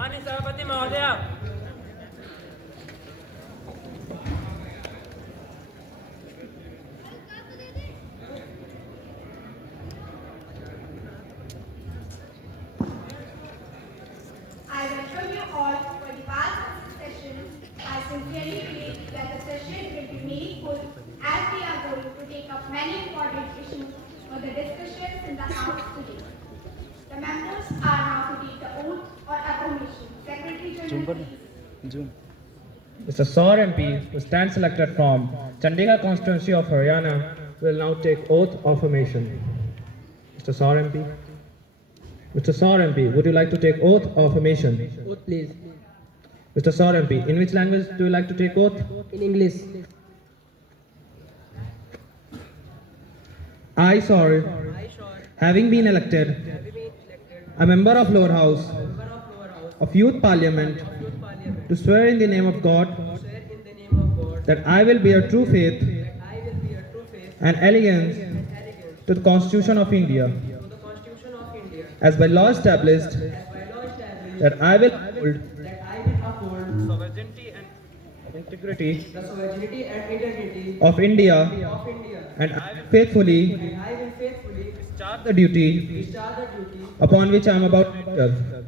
माननीय सभापति महोदय, I welcome you all for the past session. I sincerely believe that the session will be meaningful as we are going to take up many important issues for the discussions in the House today. The members are now to take the oath or affirmation. Secretary General, please. Mr. Saur MP, who stands elected from Chandigarh constituency of Haryana, will now take oath of affirmation. Mr. Saur MP. Mr. Saur MP, would you like to take oath of affirmation? Oath, please. Mr. Saur MP, in which language do you like to take oath? In English. I, Saur, having been elected a member of lower house of youth parliament, to swear in the name of God that I will bear true faith and allegiance to the Constitution of India, as by law established, that I will uphold sovereignty and integrity of India, and I will faithfully discharge the duty upon which I am about to enter.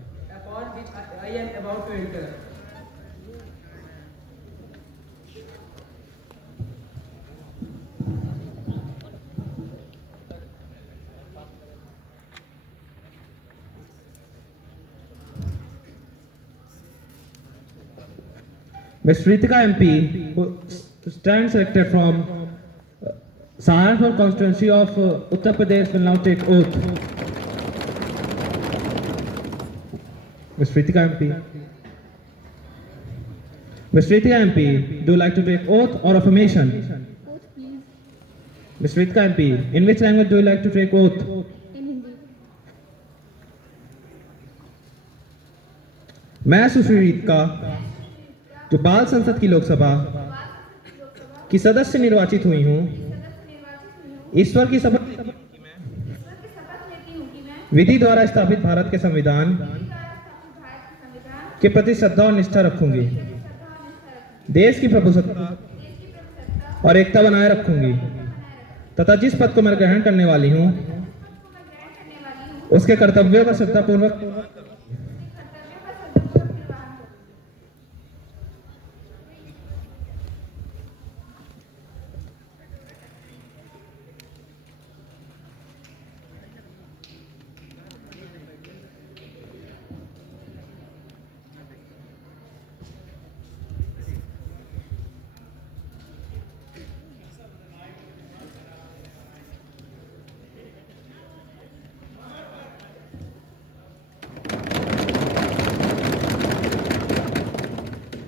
Ms. Ritika MP, who stands elected from Saharanpur constituency of Uttar Pradesh, will now take oath. Ms. Ritika MP. Ms. Ritika MP, do you like to take oath or affirmation? Oath, please. Ms. Ritika MP, in which language do you like to take oath? In Hindi. मैं सुश्री रितिका, जो बाल संसद की लोकसभा की सदस्य निर्वाचित हुई हूँ, ईश्वर की शपथ लेती हूँ कि मैं विधि द्वारा स्थापित भारत के संविधान के प्रति श्रद्धा और निष्ठा रखूंगी, देश की प्रभुसत्ता और एकता बनाए रखूंगी, तथा जिस पद को मैं ग्रहण करने वाली हूँ उसके कर्तव्यों का श्रद्धापूर्वक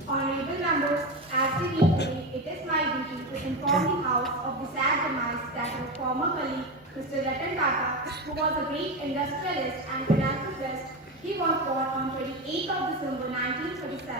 Honorable members, as we meet today, it is my duty to inform the House of the sad demise that our former colleague, Mr. Ratan Tata, who was a great industrialist and philanthropist, he was born on 28th of December 1937.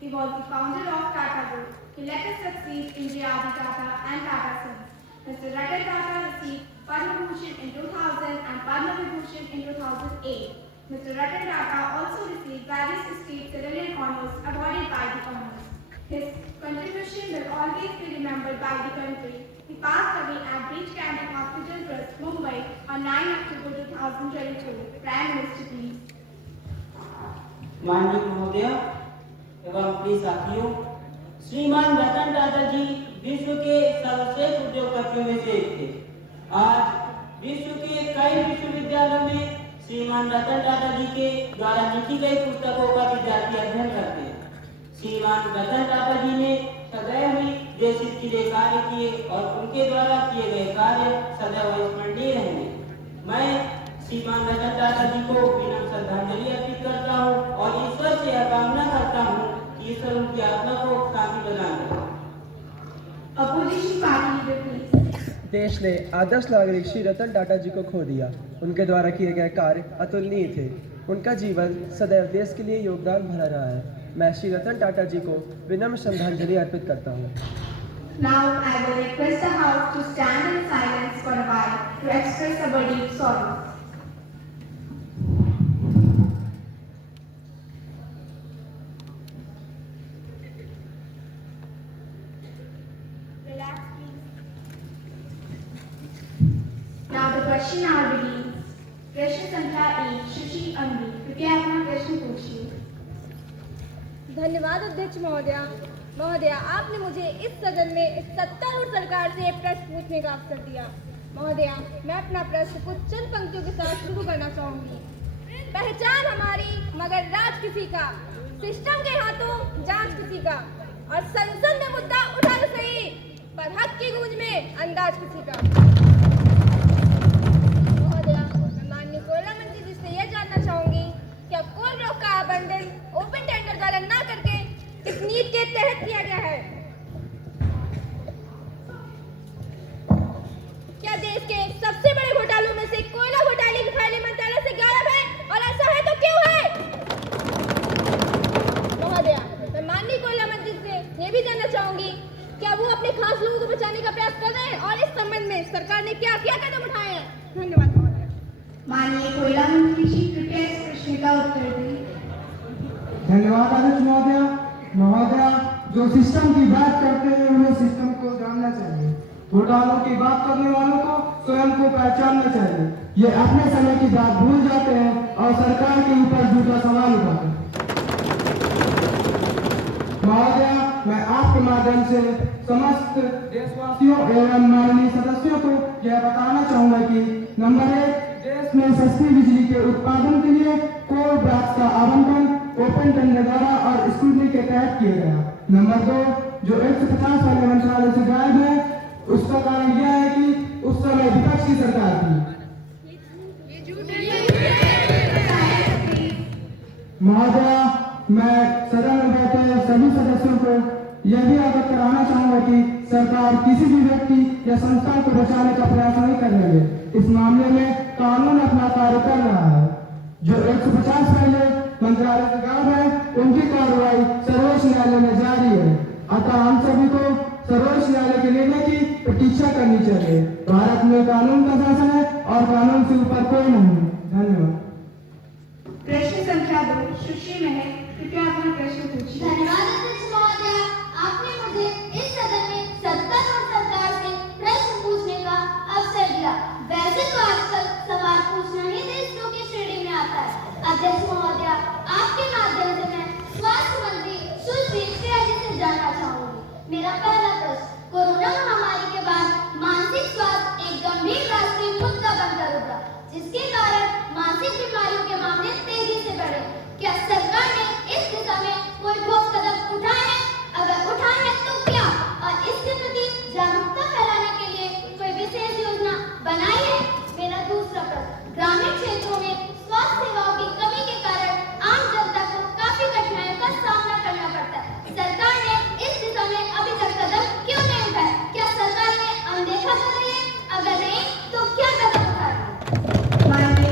He was the founder of Tata Group. He later succeeded in J.R.D. Tata and Tata Sons. Mr. Ratan Tata received Padma Bhushan in 2000 and Padma Vibhushan in 2008. Mr. Ratan Tata also received various state civilian honors awarded by the honors. His contribution will always be remembered by the country. He passed away at Breach Candy Hospital Trust, Mumbai on 9 October 2022. Prime Minister, please. माननीय महोदय एवं प्रिय साथियों, श्रीमान रतन टाटा जी विश्व के सर्वश्रेष्ठ उद्योगपतियों में से एक थे। आज विश्व के कई विश्वविद्यालयों में श्रीमान रतन टाटा जी के द्वारा लिखी गई पुस्तकों का विद्यार्थी अध्ययन करते हैं। श्रीमान रतन टाटा जी ने सदैव ही देश हित के लिए कार्य किए और उनके द्वारा किए गए कार्य सदैव स्मरणीय रहेंगे। मैं श्रीमान रतन टाटा जी को विनम्र श्रद्धांजलि अर्पित करता हूँ और ईश्वर से यह कामना करता हूँ कि ईश्वर उनकी आत्मा को शांति प्रदान करे। Opposition party leader, please. देश ने आदर्श नागरिक श्री रतन टाटा जी को खो दिया। उनके द्वारा किए गए कार्य अतुलनीय थे। उनका जीवन सदैव देश के लिए योगदान भरा रहा है। मैं श्री रतन टाटा जी को विनम्र श्रद्धांजलि अर्पित करता हूँ। Now I will request the House to stand in silence for a while to express our deep sorrow. प्रश्न संख्या 1 सुशील अंगी, कृपया अपना प्रश्न पूछिए। धन्यवाद अध्यक्ष महोदया। महोदया, आपने मुझे इस सदन में इस सत्तारूढ़ सरकार से प्रश्न पूछने का अवसर दिया। महोदया, मैं अपना प्रश्न कुछ चंद पंक्तियों के साथ शुरू करना चाहूंगी। पहचान हमारी मगर राज किसी का, सिस्टम के हाथों जांच किसी का, और संसद में मुद्दा उठा तो सही पर हक की गूंज में अंदाज किसी का। महोदया, मैं माननीय कोयला मंत्री जी से यह जानना चाहूंगी क्या कोल ब्लॉक का आवंटन ओपन टेंडर द्वारा न करके इस नीति के तहत किया गया है? क्या देश के सबसे बड़े घोटालों में से कोयला घोटाले की फाइलें मंत्रालय से गायब है, और ऐसा है तो क्यों है? महोदया, मैं माननीय कोयला मंत्री से यह भी जानना चाहूंगी क्या वो अपने खास लोगों को बचाने का प्रयास कर रहे हैं, और इस संबंध में सरकार ने क्या क्या कदम उठाए हैं? धन्यवाद महोदया। माननीय कोयला मंत्री जी कृपया इस प्रश्न का उत्तर दें। धन्यवाद अध्यक्ष महोदया। महोदया, जो सिस्टम की बात करते हैं उन्हें सिस्टम को जानना चाहिए। घोटालों की बात करने वालों को स्वयं को पहचानना चाहिए। ये अपने समय की बात भूल जाते हैं और सरकार के ऊपर झूठा सवाल उठाते हैं। महोदया, मैं आपके माध्यम से समस्त देशवासियों एवं माननीय सदस्यों को यह बताना चाहूंगा कि नंबर 1, देश में सस्ती बिजली के उत्पादन के लिए कोल ब्लॉक का आवंटन ओपन टेंडर द्वारा और स्क्रूटनी के तहत किया गया। नंबर 2, जो 150 वाले मंत्रालय से गायब है, उसका कारण यह है कि उस समय विपक्ष की सरकार थी। महोदया, मैं सदन में बैठे सभी सदस्यों को यह भी अवगत कराना चाहूंगा कि सरकार किसी भी व्यक्ति या संस्था को बचाने का प्रयास नहीं कर रही है। इस मामले में कानून अपना कार्य कर रहा है। जो 150 पहले मंत्रालय से गायब है, उनकी कार्रवाई सर्वोच्च न्यायालय में जारी है। अतः हम सभी को सर्वोच्च न्यायालय के निर्णय की प्रतीक्षा करनी चाहिए। भारत में कानून का शासन है और कानून से ऊपर कोई नहीं। धन्यवाद। प्रश्न संख्या 2 सुश्री महक, कृपया अपना प्रश्न पूछिए। धन्यवाद अध्यक्ष महोदया। आपने मुझे इस सदन में सत्तारूढ़ सरकार से प्रश्न पूछने का अवसर दिया। वैसे तो आजकल सवाल पूछना ही देशद्रोह की श्रेणी में आता है। अध्यक्ष महोदया, आपके माध्यम से मैं स्वास्थ्य मंत्री सुश्री श्रेया जी से जानना चाहूंगी। मेरा पहला प्रश्न, कोरोना महामारी के बाद मानसिक स्वास्थ्य एक गंभीर राष्ट्रीय मुद्दा बनकर उभरा, जिसके कारण मानसिक बीमारियों के मामले तेजी से बढ़े। क्या सरकार ने इस दिशा में कोई ठोस कदम उठाए हैं? अगर उठाए हैं तो क्या? और इसके प्रति जागरूकता फैलाने के लिए कोई विशेष योजना बनाई है? मेरा दूसरा प्रश्न, ग्रामीण क्षेत्रों में स्वास्थ्य सेवाओं की कमी के कारण आम जनता को काफी कठिनाइयों का सामना करना पड़ता है। सरकार ने इस दिशा में अभी तक कदम क्यों नहीं उठाए? क्या सरकार ने अनदेखा कर रही है? अगर नहीं तो क्या कदम उठा रही है? माननीय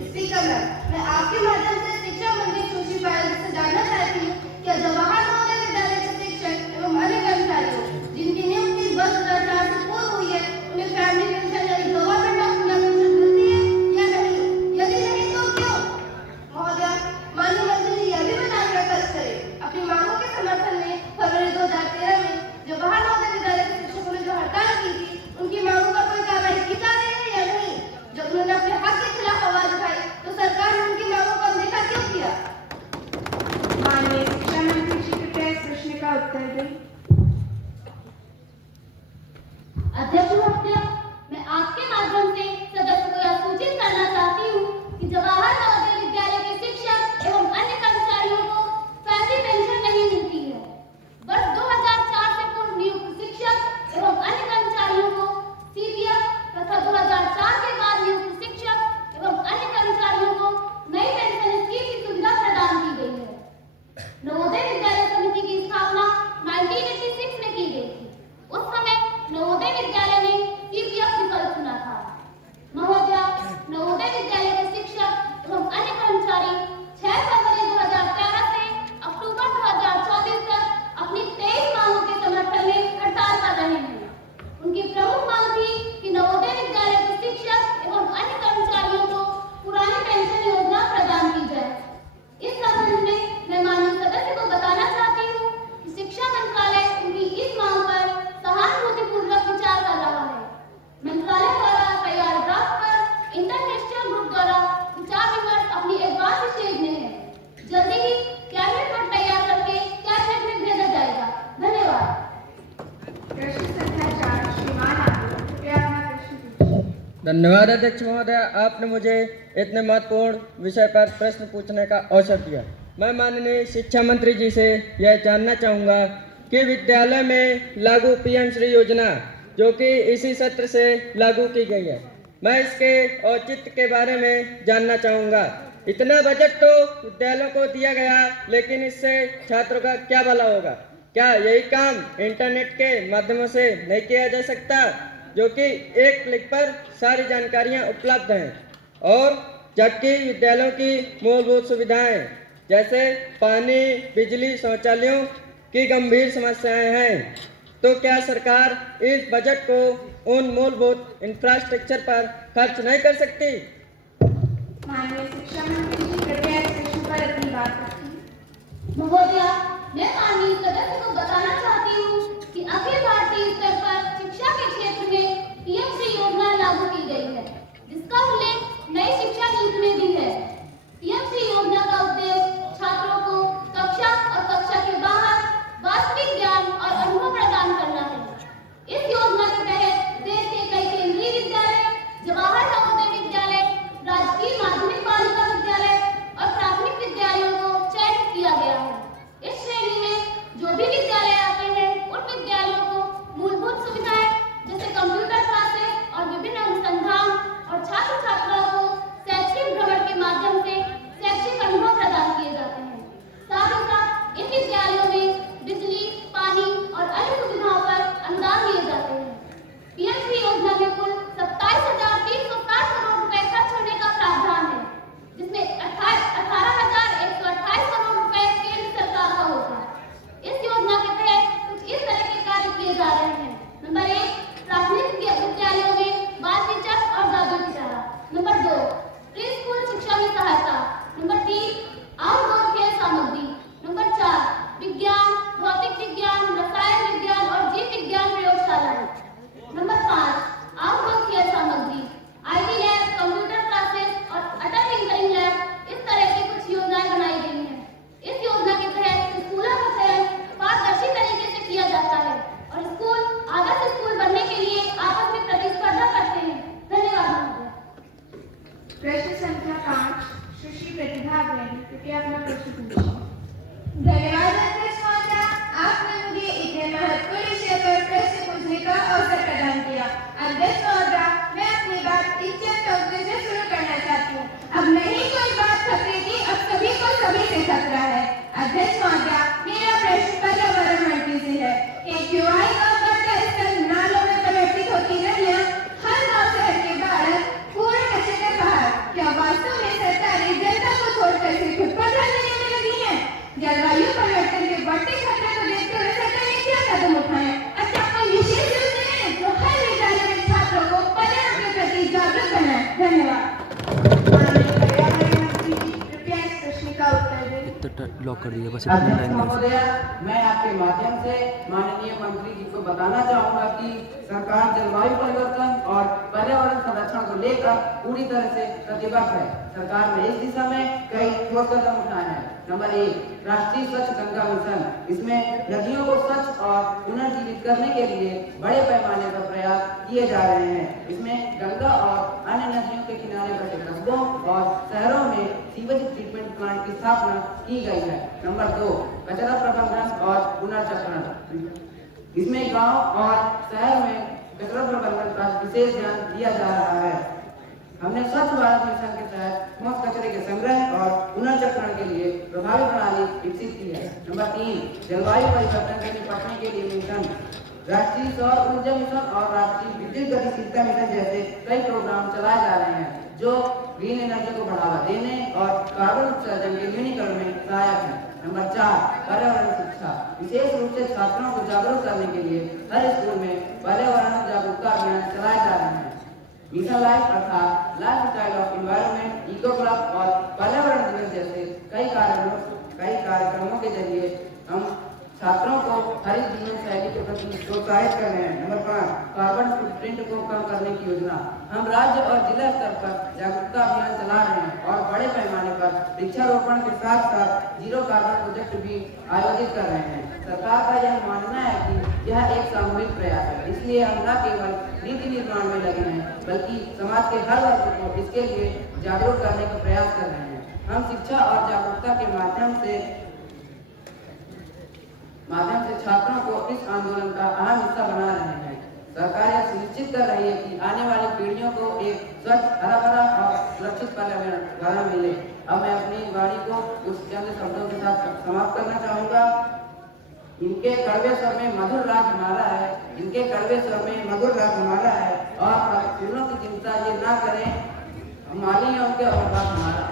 स्पीकर मैम, मैं आपके माध्यम से शिक्षा मंत्री सुश्री पायल से जानना चाहती हूँ कि जवाहर नवोदय विद्यालय के शिक्षक एवं अन्य कर्मचारियों जिनकी नियुक्ति वर्ष 2004 से पूर्व हुई है, उन्हें फैमिली पेंशन यानी गवर्नमेंट ऑफ इंडिया पेंशन मिलती है या नहीं? यदि नहीं तो क्यों? महोदया, माननीय मंत्री जी यह भी बताकर स्पष्ट करें अपनी मांगों के समर्थन में फरवरी 2013 में जवाहर नवोदय विद्यालय के शिक्षकों ने जो हड़ताल की थी, उनकी मांगों पर कोई कार्रवाई की जा रही है या नहीं? जब उन्होंने अपने हक के खिलाफ आवाज उठाई तो सरकार ने उनकी मांगों को अनदेखा क्यों किया? माननीय शिक्षा मंत्री जी कृपया इस प्रश्न का उत्तर दें। अध्यक्ष महोदय, मैं आपके माध्यम से सदस्य को यह सूचित करना चाहती हूँ कि जवाहर नवोदय विद्यालय के शिक्षक एवं अन्य कर्मचारियों को फैमिली पेंशन नहीं मिलती है। वर्ष 2004 से पूर्व नियुक्त शिक्षक एवं अन्य कर्मचारियों को सीपीएफ तथा 2004 के बाद नियुक्त शिक्षक एवं अन्य कर्मचारियों को नई पेंशन स्कीम की सुविधा प्रदान की गई है। नवोदय विद्यालय समिति की स्थापना 1986 में की गई थी। उस समय नवोदय विद्यालय ने सीपीएफ विकल्प चुना था। महोदया, नवोदय विद्यालय के शिक्षक एवं अन्य कर्मचारी 6 फरवरी 2013 से अक्टूबर 2024 तक अपनी 23 मांगों के समर्थन में हड़ताल कर रहे हैं। उनकी प्रमुख मांग थी कि नवोदय विद्यालय के शिक्षक एवं अन्य कर्मचारियों को पुरानी पेंशन योजना प्रदान की जाए। इस संबंध में मैं माननीय सदस्य को बताना चाहती हूँ कि शिक्षा मंत्रालय उनकी इस मांग पर सहानुभूतिपूर्वक विचार कर रहा है। मंत्रालय द्वारा तैयार ड्राफ्ट पर इंटरनेशनल ग्रुप द्वारा विचार विमर्श अपनी एडवांस स्टेज में है। जल्दी ही कैबिनेट पर तैयार करके कैबिनेट में भेजा जाएगा। धन्यवाद। प्रश्न संख्या 4 श्रीमान आगे कृपया अपना प्रश्न पूछिए। धन्यवाद अध्यक्ष महोदय, आपने मुझे इतने महत्वपूर्ण विषय पर प्रश्न पूछने का अवसर दिया। मैं माननीय शिक्षा मंत्री जी से यह जानना चाहूँगा कि विद्यालय में लागू पीएम श्री योजना जो कि इसी सत्र से लागू की गई है, मैं इसके औचित्य के बारे में जानना चाहूँगा। इतना बजट तो विद्यालयों को दिया गया, लेकिन इससे छात्रों का क्या भला होगा? क्या यही काम इंटरनेट के माध्यमों से नहीं किया जा सकता, जो कि एक क्लिक पर सारी जानकारियां उपलब्ध हैं? और जबकि विद्यालयों की मूलभूत सुविधाएं जैसे पानी, बिजली, शौचालयों की गंभीर समस्याएं हैं, तो क्या सरकार इस बजट को उन मूलभूत इंफ्रास्ट्रक्चर पर खर्च नहीं कर सकती? माननीय शिक्षा मंत्री जी कृपया इस प्रश्न पर अपनी बात रखिए। महोदया, मैं माननीय सदस्य को बताना चाहती हूँ कि अखिल भारतीय स्तर पर शिक्षा के क्षेत्र में पीएमश्री योजना लागू की गई है, जिसका उल्लेख नई शिक्षा नीति में भी है। पीएमश्री योजना का उद्देश्य छात्रों को कक्षा और कक्षा के बाहर वास्तविक ज्ञान और अनुभव प्रदान करना है। इस योजना के तहत देश के कई केंद्रीय विद्यालय, जवाहर नवोदय विद्यालय, राजकीय माध्यमिक बालिका विद्यालय और प्राथमिक विद्यालयों को चयनित किया गया है। इस श्रेणी में जो भी विद्यालय आते हैं, उन विद्यालयों को मूलभूत सुविधाएं जैसे कंप्यूटर क्लासेस और विभिन्न अनुसंधान और छात्र छात्राओं को शैक्षिक भ्रमण के माध्यम से शैक्षिक अनुभव प्रदान किए जाते हैं। साथ ही साथ इन विद्यालयों में बिजली, पानी और अन्य सुविधाओं पर अनुदान दिए जाते हैं। पीएमश्री योजना में कुल 27,360 करोड़ रुपए खर्च होने का प्रावधान है, जिसमें 18,128 करोड़ रुपए केंद्र सरकार का होगा। इस योजना के तहत कुछ इस तरह के कार्य किए जा रहे हैं। नंबर 1, प्राथमिक विद्यालयों में बाल शिक्षक और दादी की तरह। नंबर 2, प्री स्कूल शिक्षा में सहायता। नंबर 3, आउटडोर खेल सामग्री। नंबर 4, विज्ञान, भौतिक विज्ञान, रसायन विज्ञान और जीव विज्ञान प्रयोगशालाएं। नंबर 5, आउटडोर खेल सामग्री, आईटी लैब, कंप्यूटर क्लासेस और अटल टिंकरिंग लैब। इस तरह की कुछ योजनाएं बनाई गई हैं। इस योजना के तहत स्कूलों का चयन पारदर्शी तरीके से किया जाता है और स्कूल आदर्श स्कूल बनने के लिए आपस में प्रतिस्पर्धा करते हैं। धन्यवाद महोदय। प्रश्न संख्या 5 सुश्री प्रतिभा अग्रणी कृपया अपना प्रश्न पूछिए। धन्यवाद अध्यक्ष महोदय, आपने मुझे इतने महत्वपूर्ण विषय पर प्रश्न पूछने का अवसर प्रदान किया। अध्यक्ष महोदय, मैं अपनी बात इस शब्द से शुरू करना चाहती हूँ। अब नहीं कोई बात खतरे की, अब सभी को सभी से खतरा है। अध्यक्ष महोदय, मेरा प्रश्न पर्यावरण मंत्री से है कि क्यूआई गाँव का स्थल नालों में परिवर्तित होती नदियाँ, हर गाँव शहर के बाहर पूरे नशे के बाहर, क्या वास्तव में लॉक कर दिया बस अध्यक्ष इतनी लाइन महोदय, मैं आपके माध्यम से माननीय मंत्री जी को बताना चाहूंगा कि सरकार जलवायु परिवर्तन और पर्यावरण संरक्षण को लेकर पूरी तरह से प्रतिबद्ध है। सरकार ने इस दिशा में कई ठोस कदम उठाए हैं। नंबर 1, राष्ट्रीय स्वच्छ गंगा मिशन। इसमें नदियों को स्वच्छ और पुनर्जीवित करने के लिए बड़े पैमाने पर प्रयास किए जा रहे हैं। इसमें गंगा और अन्य नदियों के किनारे बसे कस्बों और शहरों में सीवेज ट्रीटमेंट प्लांट की स्थापना की गई है। नंबर 2, कचरा प्रबंधन और पुनर्चक्रण। इसमें गांव और शहर में कचरा प्रबंधन का विशेष ध्यान दिया जा रहा है। हमने स्वच्छ भारत मिशन के तहत ठोस कचरे के संग्रह और पुनर्चक्रण के लिए प्रभावी प्रणाली विकसित की है। नंबर 3, जलवायु परिवर्तन से निपटने के लिए मिशन। राष्ट्रीय सौर ऊर्जा मिशन और राष्ट्रीय विद्युत गतिशीलता मिशन जैसे कई प्रोग्राम चलाए जा रहे हैं जो ग्रीन एनर्जी को बढ़ावा देने और कार्बन उत्सर्जन के न्यूनीकरण में सहायक है। नंबर 4, पर्यावरण शिक्षा। विशेष रूप से छात्रों को जागरूक करने के लिए हर स्कूल में पर्यावरण जागरूकता अभियान चलाए जा रहे हैं। मिशन लाइफ अर्थात lifestyle of environment, eco club और पर्यावरण दिवस जैसे कई कार्यक्रमों के जरिए हम छात्रों को हरित जीवन शैली के प्रति प्रोत्साहित कर रहे हैं। नंबर 5, कार्बन फुटप्रिंट को कम करने की योजना। हम राज्य और जिला स्तर पर जागरूकता अभियान चला रहे हैं और बड़े पैमाने पर वृक्षारोपण के साथ साथ जीरो कार्बन प्रोजेक्ट भी आयोजित कर रहे हैं। सरकार का यह मानना है कि यह एक सामूहिक प्रयास है, इसलिए हम न केवल नीति निर्माण में लगे हैं बल्कि समाज के हर वर्ग को इसके लिए जागरूक करने का प्रयास कर रहे हैं। हम शिक्षा और जागरूकता के माध्यम से छात्रों को इस आंदोलन का अहम हिस्सा बना रहे हैं। सरकार यह सुनिश्चित कर रही है कि आने वाली पीढ़ियों को एक स्वच्छ, हरा भरा और सुरक्षित पर्यावरण मिले। अब मैं अपनी वाणी को कुछ चंद शब्दों के साथ समाप्त करना चाहूंगा। इनके कड़वे स्वर में मधुर राग हमारा है, इनके कड़वे स्वर में मधुर राग हमारा है और फूलों की चिंता ये ना करें, माली है उनके और बात हमारा।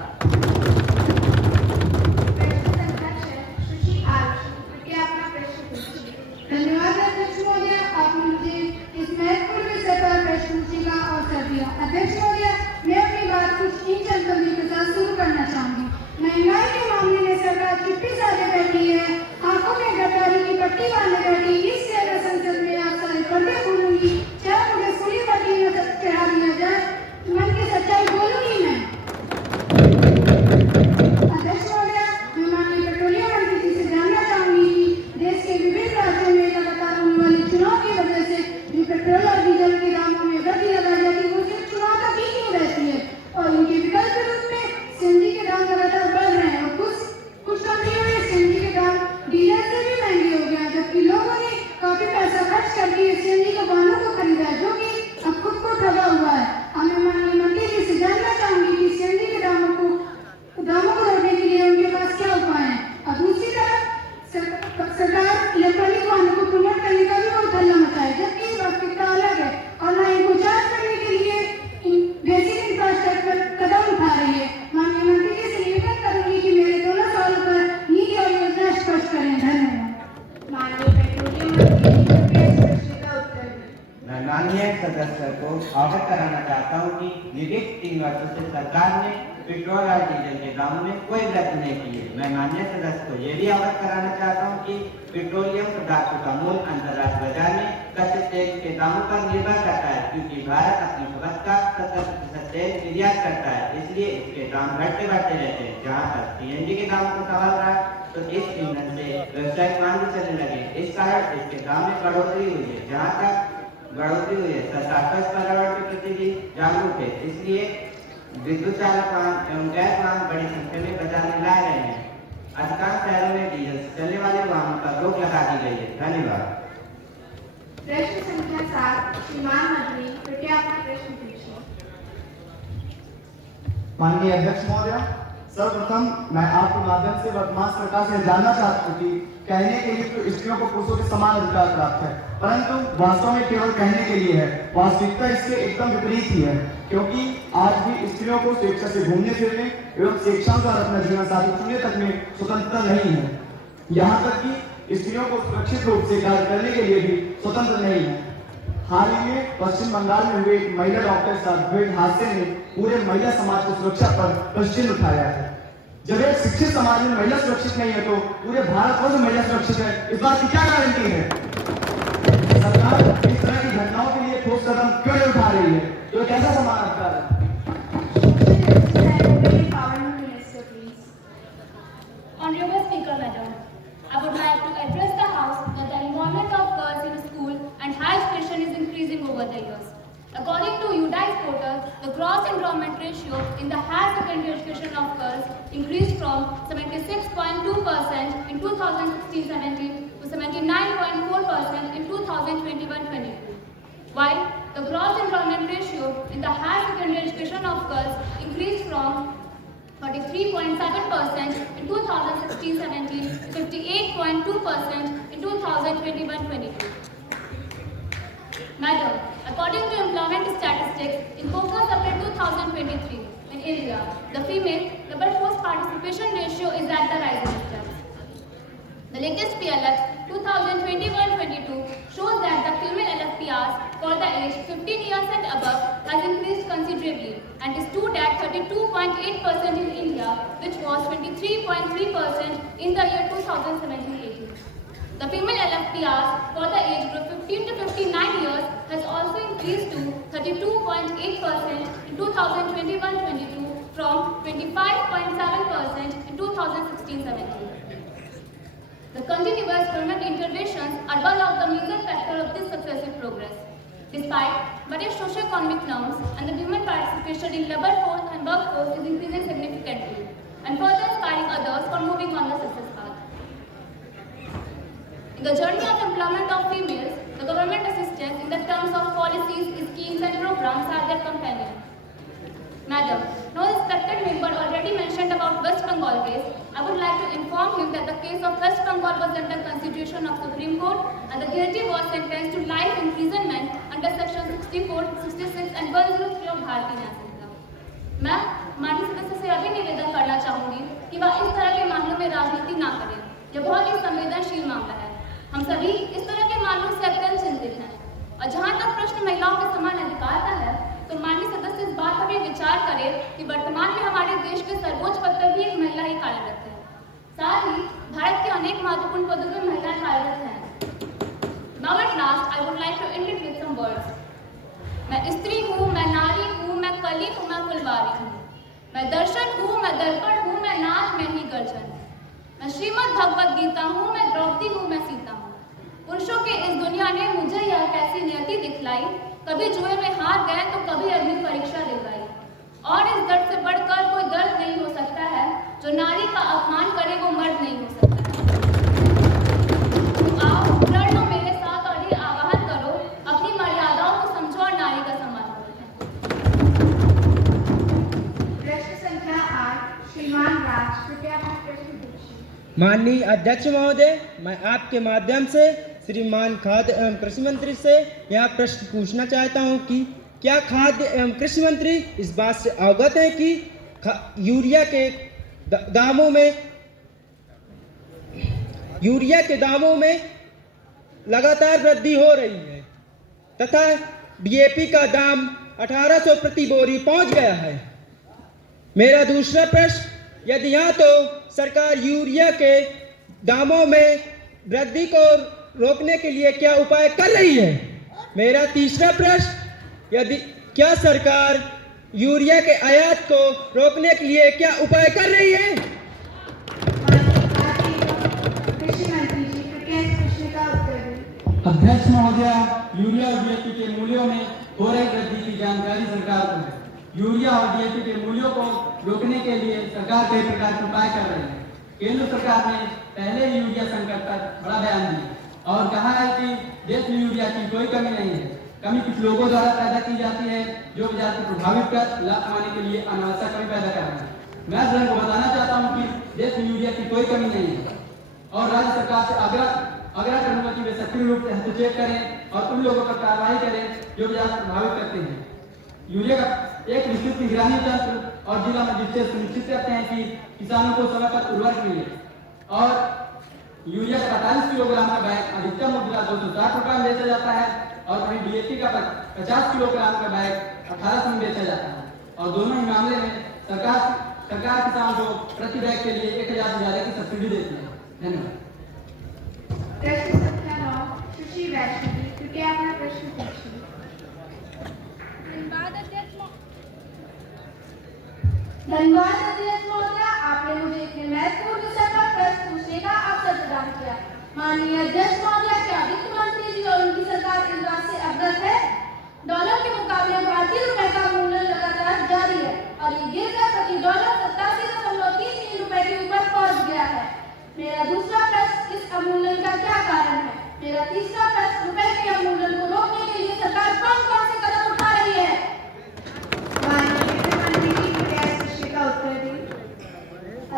धन्यवाद अध्यक्ष महोदय, आपने मुझे इस महत्वपूर्ण विषय पर प्रश्न पूछने का अवसर दिया। अध्यक्ष महोदय, मैं अपनी बात कुछ इन चंद कमियों के साथ शुरू करना चाहूंगी। महंगाई के मामले में सरकार चुप्पी साधे बैठी है, आंखों में गद्दारी की पट्टी बांधे बैठी। इस शहर संसद में आप सारे पर्दे खोलूंगी, चाहे मुझे सूर्य पट्टी में चढ़ा दिया जाए, मन की सच्चाई बोलूंगी मैं। अध्यक्ष महोदय, मैं माननीय पेट्रोलियम मंत्री जी से जानना चाहूंगी कि देश के विभिन्न राज्यों में लगातार होने वाले चुनाव की वजह से जो पेट्रोल और डीजल के दामों में वृद्धि लगाई जाती है वो सिर्फ चुनाव तक ही क्यों रहती है और इनके विकल्प के रूप में सीएनजी के दाम लगातार बढ़ रहे हैं और कुछ कंपनियों में सीएनजी के दाम डीजल से भी महंगे हो गए हैं, जबकि लोगों ने काफी पैसा खर्च करके सीएनजी के वाहनों को खरीदा है जो कि अब खुद को ठगा हुआ है। मैं माननीय मंत्री जी से जानना चाहूंगी कि सीएनजी के दामों को रोकने के लिए उनके पास क्या उपाय है। और दूसरी तरफ सरकार इलेक्ट्रॉनिक वाहनों को प्रमोट करने का भी बहुत हल्ला मचा है, जबकि वास्तविकता अलग है और न इनको चार्ज करने के लिए बेसिक इंफ्रास्ट्रक्चर कदम उठा रही है। माननीय मंत्री जी से निवेदन करूंगी कि मेरे दोनों सवालों पर नीति और योजना स्पष्ट करें। धन्यवाद। माननीय पेट्रोलियम मंत्री जी कृपया इस प्रश्न का उत्तर दें। मैं माननीय सदस्य को अवगत कराना चाहता हूं कि विगत 3 वर्षों से सरकार ने पेट्रोल और डीजल के दामों में कोई वृद्धि नहीं की है। मैं माननीय सदस्य को यह भी अवगत कराना चाहता हूं कि पेट्रोलियम पदार्थों का मूल्य अंतर्राष्ट्रीय बाजार में कच्चे तेल के दामों पर निर्भर करता है, क्योंकि भारत अपनी खपत का 70% तेल निर्यात करता है, इसलिए इसके दाम घटते बढ़ते रहते हैं। जहाँ तक सीएनजी के दाम का सवाल रहा तो इस ईंधन से व्यवसायिक मांग भी चलने लगे, इस कारण इसके दाम में बढ़ोतरी हुई है। जहाँ तक बढ़ोतरी हुई है, सरकार पर्यावरण के प्रति भी जागरूक है, इसलिए विद्युत चालक वाहन एवं गैस वाहन बड़ी संख्या में बाजार में ला रहे हैं। अधिकांश शहरों में डीजल से चलने वाले वाहनों पर रोक लगा दी गई है। धन्यवाद। प्रश्न संख्या 7, श्रीमान मंत्री कृपया अपना प्रश्न पूछिए। माननीय अध्यक्ष महोदय, सर्वप्रथम मैं आपके माध्यम से वर्तमान सरकार से जानना चाहता हूँ कि कहने के लिए तो स्त्रियों को पुरुषों के समान अधिकार प्राप्त है, परंतु वास्तव में केवल कहने के लिए है। वास्तविकता इससे एकदम विपरीत ही है, क्योंकि आज भी स्त्रियों को स्वेच्छा से घूमने फिरने एवं स्वेच्छानुसार अपना जीवन साथी चुनने तक में स्वतंत्रता नहीं है। यहाँ तक कि स्त्रियों को सुरक्षित रूप से कार्य करने के लिए भी स्वतंत्र नहीं है। हाल ही में पश्चिम बंगाल में हुए एक महिला डॉक्टर के साथ हुए हादसे ने पूरे महिला समाज की सुरक्षा पर प्रश्न उठाया है। जब एक शिक्षित समाज में महिला सुरक्षित नहीं है तो पूरे भारतवर्ष में महिला सुरक्षित है, इस बात की क्या गारंटी है? सरकार इस तरह की घटनाओं के लिए ठोस कदम क्यों नहीं उठा रही है? तो एक ऐसा समाज आता है। Honorable Speaker, Madam, I would like to address the House that the involvement of girls in school and higher education is increasing over the years. According to UDICE portal, the gross enrollment ratio in the higher secondary education of girls increased from 76.2% in 2016-17 to 79.4% in 2021-22. While the gross enrollment ratio in the higher secondary education of girls increased from 43.7% in 2016-17 to 58.2% in 2021-22. Madam, according to employment statistics in Focus Update 2023, in India, the female labor force participation ratio is at the rising steps. The latest PLF 2021-22 shows that the female LFPRs for the age 15 years and above has increased considerably and stood at 32.8% in India, which was 23.3% in the year 2017-18. The female LFPRs for the age group 15 to 59 years has also increased to 32.8% in 2021-22 from 25.7% in 2016-17. The continuous government interventions are one of the major factors of this successive progress. Despite various socio-economic norms and the women participation in labor force and workforce is increasing significantly and further inspiring others for moving on the success path. In the journey of employment of females, the government assistance in the terms of policies, schemes and programs are their companion. Madam, no respected member already mentioned about West Bengal case. I would like to inform him that the case of West Bengal was under consideration of Supreme Court and the guilty was sentenced to life imprisonment under section 64, 66 and 103 of Bharatiya Nyaya Sanhita. मैं माननीय सदस्य से अभी निवेदन करना चाहूंगी कि वह इस तरह के मामलों में राजनीति ना करें। यह बहुत ही संवेदनशील मामला है। हम सभी इस तरह के मामलों से अत्यंत चिंतित हैं और जहां तक प्रश्न महिलाओं के समान अधिकार का है तो माननीय सदस्य इस बात पर भी विचार करें कि वर्तमान में हमारे देश के सर्वोच्च पद पर भी एक महिला ही कार्यरत है। साथ ही भारत के अनेक महत्वपूर्ण पदों पर महिलाएं कार्यरत हैं। Now at last I would like to end it with some words. मैं स्त्री हूँ, मैं नारी हूँ, मैं कली हूँ, मैं फुलवारी हूँ, मैं दर्शन हूँ, मैं दर्पण हूँ, मैं नाच, मैं ही गर्जन, मैं श्रीमद् भगवद गीता हूँ, मैं द्रौपदी हूँ, मैं सीता हूँ। पुरुषों के इस दुनिया ने मुझे यह कैसी नियति दिखलाई, कभी जुए में हार गए तो कभी अग्नि परीक्षा दिलवाई। और इस दर्द से बढ़कर कोई दर्द नहीं हो सकता है, जो नारी का अपमान करे वो मर्द नहीं हो सकता है। आओ प्रण लो मेरे साथ और ये आवाहन करो, अपनी मर्यादाओं को समझो और नारी का सम्मान करो। प्रश्न संख्या 8, श्रीमान राज, कृपया अपना प्रश्न पूछिए। माननीय अध्यक्ष महोदय, मैं आपके माध्यम से श्रीमान खाद्य एवं कृषि मंत्री से यह प्रश्न पूछना चाहता हूं कि क्या खाद्य एवं कृषि मंत्री इस बात से अवगत है कि यूरिया के दामों में लगातार वृद्धि हो रही है तथा डीएपी का दाम 1800 प्रति बोरी पहुंच गया है। मेरा दूसरा प्रश्न, यदि हाँ तो सरकार यूरिया के दामों में वृद्धि को रोकने के लिए क्या उपाय कर रही है। मेरा तीसरा प्रश्न, यदि क्या सरकार यूरिया के आयात को रोकने के लिए क्या उपाय कर रही है। कृषि मंत्री जी, कृपया इस प्रश्न का उत्तर दें। अध्यक्ष महोदया, यूरिया और डीएपी के मूल्यों में हो रही वृद्धि की जानकारी सरकार को है। यूरिया और डीएपी के मूल्यों को रोकने के लिए सरकार कई प्रकार के उपाय कर रही है। केंद्र सरकार ने पहले ही यूरिया संकट पर बड़ा बयान दिया और कहा है कि देश में यूरिया की कोई कमी नहीं है। कमी कुछ लोगों द्वारा पैदा की जाती है जो बाजार को प्रभावित कर लाभ कमाने के लिए अनावश्यक कमी पैदा कर रहे हैं। मैं सदन को बताना चाहता हूं कि देश में यूरिया की कोई कमी नहीं है और राज्य सरकार से आग्रह करूंगा कि वे सक्रिय रूप से हस्तक्षेप करें और उन लोगों पर कार्रवाई करें जो बाजार को प्रभावित करते हैं। यूरिया का एक विस्तृत निगरानी तंत्र और जिला मजिस्ट्रेट सुनिश्चित करते हैं कि किसानों को समय पर उर्वरक मिले और यूरिया का 45 किलोग्राम का बैग अधिकतम मुद्रा 260 रुपये में बेचा जाता है और वहीं डीएपी का 50 किलोग्राम का बैग 1800 में बेचा जाता है और दोनों ही मामले में सरकार सरकार किसान को प्रति बैग के लिए 1000 से ज्यादा की सब्सिडी देती है। धन्यवाद। प्रश्न संख्या 9 सुश्री वैष्णवी, कृपया अपना प्रश्न पूछिए। धन्यवाद अध्यक्ष धन्यवाद अध्यक्ष महोदया, आपने मुझे इतने महत्वपूर्ण विषय पर प्रश्न पूछने का अवसर प्रदान किया। माननीय अध्यक्ष महोदया, क्या वित्त मंत्री जी और उनकी सरकार इस बात से अवगत है डॉलर के मुकाबले भारतीय रुपए का मूल्य लगातार जारी है और ये गिरकर प्रति डॉलर 87.33 रुपए के ऊपर पहुंच गया है। मेरा दूसरा प्रश्न, इस अवमूल्यन का क्या कारण है? मेरा तीसरा प्रश्न, रुपए के अवमूल्यन को रोकने के लिए सरकार कौन-कौन से कदम उठा रही है? माननीय वित्त मंत्री जी, कृपया इस विषय का उत्तर दें।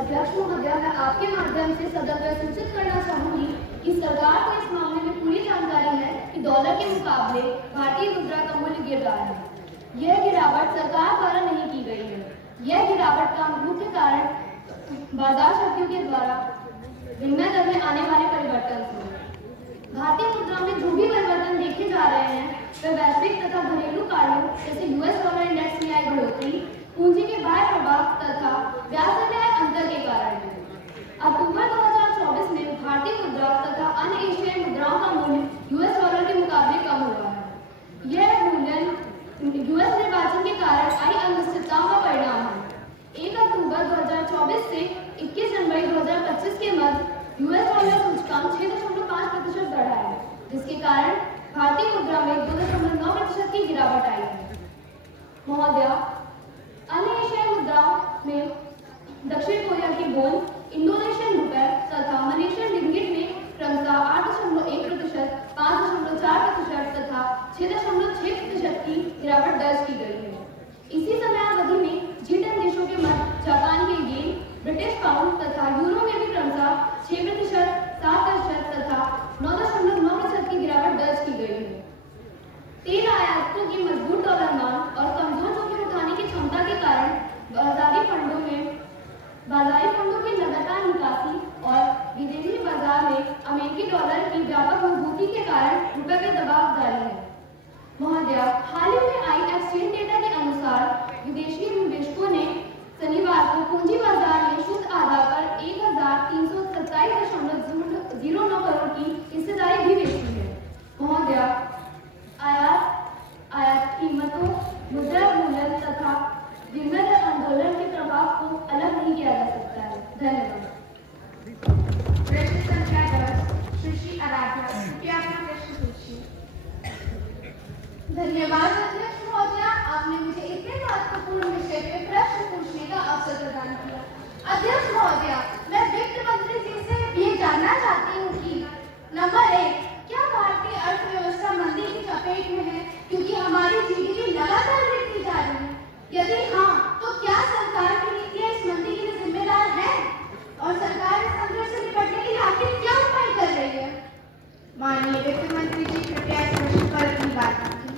अध्यक्ष महोदया, मैं आपके माध्यम से सदन को सूचित करना चाहूंगी कि सरकार को इस मामले में पूरी जानकारी है कि डॉलर के मुकाबले भारतीय मुद्रा का मूल्य गिर रहा है। यह गिरावट सरकार द्वारा नहीं की गई है। यह गिरावट का मुख्य कारण बाजार शक्तियों के द्वारा विनिमय दर में आने वाले परिवर्तन थे। भारतीय मुद्रा में जो भी परिवर्तन देखे जा रहे हैं वे वैश्विक तथा घरेलू कारणों जैसे यूएस डॉलर इंडेक्स में आई बढ़ोतरी, पूंजी के बाह्य प्रभाव तथा ब्याज दर में आए अंतर के कारण है। अक्टूबर 2024 में भारतीय मुद्रा तथा अन्य एशियाई मुद्राओं का मूल्य यूएस डॉलर के मुकाबले कम हुआ है। यह मूल्य यूएस निर्वाचन के कारण आई अनिश्चितताओं का परिणाम है। 1 अक्टूबर 2024 से 21 जनवरी 2025 के मध्य यूएस डॉलर सूचकांक 6.5% बढ़ा है, जिसके कारण भारतीय मुद्रा में 2.9% की गिरावट आई है। महोदया, अन्य एशियाई मुद्राओं में दक्षिण कोरिया की वोन, इंडोनेशियन रुपए तथा मलेशियन रिंगिट में क्रमशः 8.1%, 5.4% तथा 6.6% की गिरावट दर्ज की गई है। इसी समयावधि में G10 देशों के मध्य जापान के येन, ब्रिटिश पाउंड तथा यूरो में भी क्रमशः 6%, 7% तथा 9.9% की गिरावट दर्ज की गई है। तेल आयातकों की मजबूत डॉलर मांग और कमजोर जोखिम उठाने की क्षमता के कारण बाजारी फंडों की लगातार निकासी और विदेशी बाजार में अमेरिकी डॉलर की व्यापक मजबूती के कारण रुपए पे दबाव जारी है। महोदया, हाल ही में आई एक्सचेंज डेटा के अनुसार विदेशी निवेशकों ने शनिवार को पूंजी बाजार में शुद्ध आधार पर 1327.09 करोड़ की हिस्सेदारी भी बेची है। महोदया, आयात कीमतों, मुद्रा मूल्य तथा विनिमय दर आंदोलन के प्रभाव को अलग नहीं किया जा सकता है। धन्यवाद। प्रश्न संख्या 10 सुश्री आराध्या, कृपया अपना प्रश्न पूछिए। धन्यवाद अध्यक्ष महोदया, आपने मुझे इतने महत्वपूर्ण विषय पे प्रश्न पूछने का अवसर प्रदान किया। अध्यक्ष महोदया, मैं वित्त मंत्री जी से ये जानना चाहती हूँ कि नंबर 1, क्या भारतीय अर्थव्यवस्था मंदी की चपेट में है क्योंकि हमारी जीडीपी लगातार गिरती जा रही है? यदि हाँ, तो क्या सरकार की नीतियां इस मंदी के लिए जिम्मेदार है और सरकार इस संकट से निपटने के लिए आखिर क्या उपाय कर रही है? माननीय वित्त मंत्री जी, कृपया इस विषय पर अपनी बात रखें।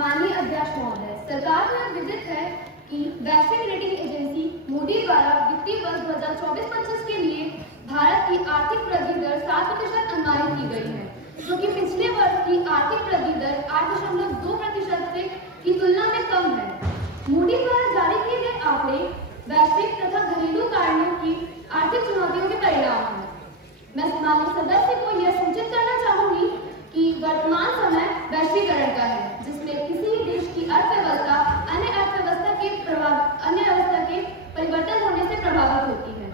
माननीय अध्यक्ष महोदय, सरकार को यह विदित है कि वैश्विक रेटिंग एजेंसी मूडी द्वारा वित्तीय वर्ष 2024-25 के लिए भारत की आर्थिक वृद्धि दर 7% अनुमानित की गई है, जो कि पिछले वर्ष की आर्थिक वृद्धि दर 8.2% की तुलना में कम है। मूडी द्वारा जारी किए गए आंकड़े वैश्विक तथा घरेलू कारणों की आर्थिक चुनौतियों के परिणाम हैं। मैं माननीय सदस्य को यह सूचित करना चाहूंगी कि वर्तमान समय वैश्वीकरण का है, जिसमें किसी देश की अर्थव्यवस्था अन्य अर्थव्यवस्था के परिवर्तन होने से प्रभावित होती है।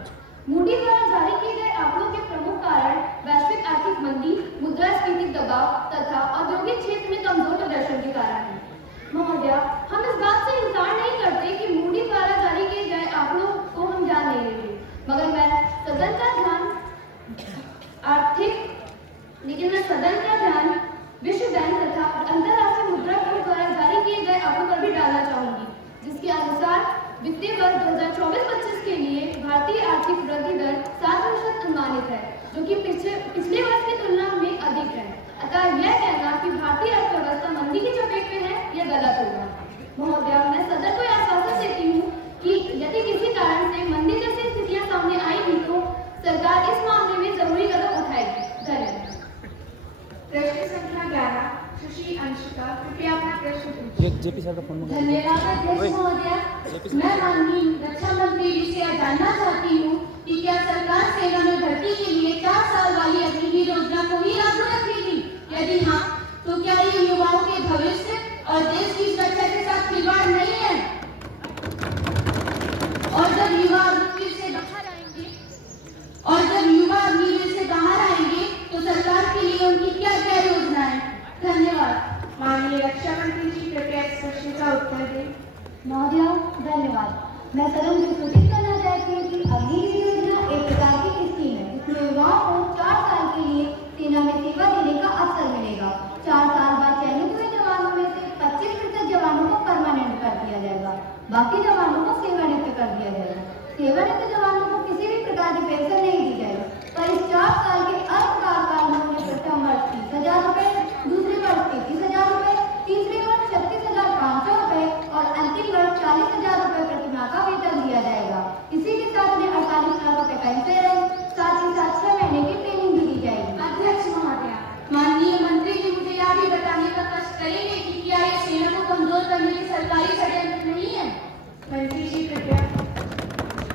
मूडी द्वारा जारी किए गए आंकड़ों के प्रमुख कारण वैश्विक आर्थिक मंदी, मुद्रास्फीति दबाव तथा औद्योगिक क्षेत्र में कमजोर प्रदर्शन के कारण है। महोदया, हम इस बात से इंकार नहीं करते कि मूडी द्वारा जारी किए गए आंकड़ों को हम ध्यान नहीं देंगे, मगर मैं सदन का ध्यान विश्व बैंक तथा अंतर्राष्ट्रीय मुद्रा कोष द्वारा जारी किए गए आंकड़ों पर भी डालना चाहूंगी, जिसके अनुसार वित्तीय वर्ष 2024-25 के लिए भारतीय आर्थिक वृद्धि दर 7% अनुमानित है, जो कि पिछले वर्ष की तुलना में अधिक है। अतः यह कहना कि भारतीय अर्थव्यवस्था मंदी की चपेट में है, यह गलत होगा। महोदया, मैं सदन को आश्वासन देती हूँ कि यदि किसी कारण से मंदी जैसी स्थितियां सामने आएंगी तो सरकार इस मामले में जरूरी कदम उठाएगी। धन्यवाद। प्रश्न संख्या 11 सुश्री अंशिका, कृपया अपना प्रश्न पूछें। धन्यवाद अध्यक्ष महोदय। मैं माननीय रक्षा मंत्री जी से यह जानना चाहती हूँ कि क्या सरकार सेना में भर्ती के लिए 4 साल वाली अग्निवीर योजना को ही लागू रखेगी? यदि हाँ, तो क्या ये युवाओं के भविष्य और देश की सुरक्षा के साथ खिलवाड़ नहीं है? और जब युवा अग्निवीर से बाहर आएंगे तो सरकार के लिए उनकी क्या क्या योजना है? धन्यवाद। माननीय रक्षा मंत्री जी कृपया इस प्रश्न का उत्तर दें। महोदय धन्यवाद। मैं सदन को सूचित करना चाहती हूँ कि अग्निवीर योजना एक प्रकार की स्कीम है जिसमें युवाओं को 4 साल के लिए सेना में सेवा देने का अवसर मिलेगा। 4 साल बाद चयनित हुए जवानों में से 25% जवानों को परमानेंट कर दिया जाएगा, बाकी जवानों को सेवानिवृत्त कर दिया जाएगा। सेवानिवृत्त जवानों को किसी भी प्रकार की पेंशन नहीं दी जाएगी, पर इस 4 साल के अल्पकाल में उन्हें प्रथम वर्ष 30,000 रुपए, दूसरे वर्ष 33,000 रुपए, तीसरे वर्ष 36,500 रुपए और अंतिम वर्ष 40,000 रुपए प्रति माह का वेतन दिया जाएगा। इसी के साथ उन्हें 48 लाख रुपए का इंश्योरेंस, साथ ही साथ 6 महीने की ट्रेनिंग भी दी जाएगी। अध्यक्ष महोदय, माननीय मंत्री जी मुझे यह भी बताने का कष्ट करेंगे कि क्या ये सेना को कमजोर करने की सरकारी षड्यंत्र नहीं है? मंत्री जी कृपया।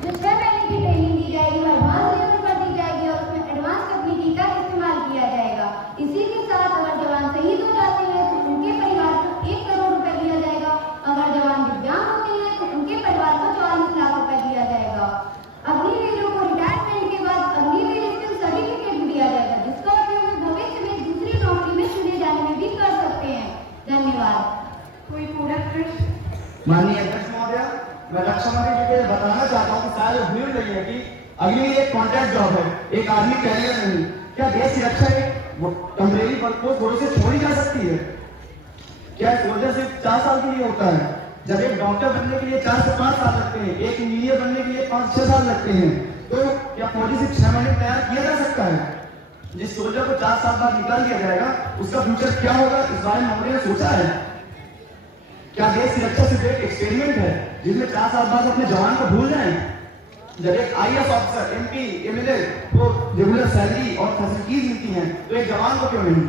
जो 6 महीने की ट्रेनिंग दी जाएगी वह एडवांस लेवल पर दी जाएगी और उसमें एडवांस तकनीकी का इस्तेमाल किया जाएगा। इसी के साथ अगर जवान शहीद हो जाते हैं तो उनके परिवार को 1 करोड़ रुपए दिया जाएगा। अगर जवान दिव्यांग होते हैं तो उनके परिवार को 44 लाख रुपए दिया जाएगा। अग्निवीरों को रिटायरमेंट के बाद अग्निवीर स्किल सर्टिफिकेट भी दिया जाएगा जिसका उपयोग वे भविष्य में दूसरी नौकरी में चुने जाने में भी कर सकते हैं। धन्यवाद। कोई पूरक प्रश्न? माननीय अध्यक्ष महोदय, मैं रक्षा मंत्री जी को बताना चाहता हूँ कि शायद भूल रही है कि अग्निवीर एक कॉन्ट्रैक्ट जॉब है, एक आर्मी कैरियर नहीं। क्या देश की रक्षा एक टेम्परेरी वर्कफोर्स भरोसे छोड़ी जा सकती है? क्या सोल्जर सिर्फ 4 साल के लिए होता है? जब एक डॉक्टर बनने के लिए 4 से 5 साल लगते हैं, एक इंजीनियर बनने के लिए 5-6 साल लगते हैं, तो क्या फौजी सिर्फ 6 महीने तैयार किया जा सकता है? जिस सोल्जर को 4 साल बाद निकाल दिया जाएगा उसका फ्यूचर क्या होगा, इस बारे में हमने सोचा है? क्या देश की रक्षा सिर्फ एक एक्सपेरिमेंट है जिसमें 4 साल बाद अपने जवान को भूल जाएं? जब एक IAS ऑफिसर, MP, MLA को रेगुलर सैलरी और फैसिलिटीज मिलती हैं तो एक जवान को क्यों नहीं?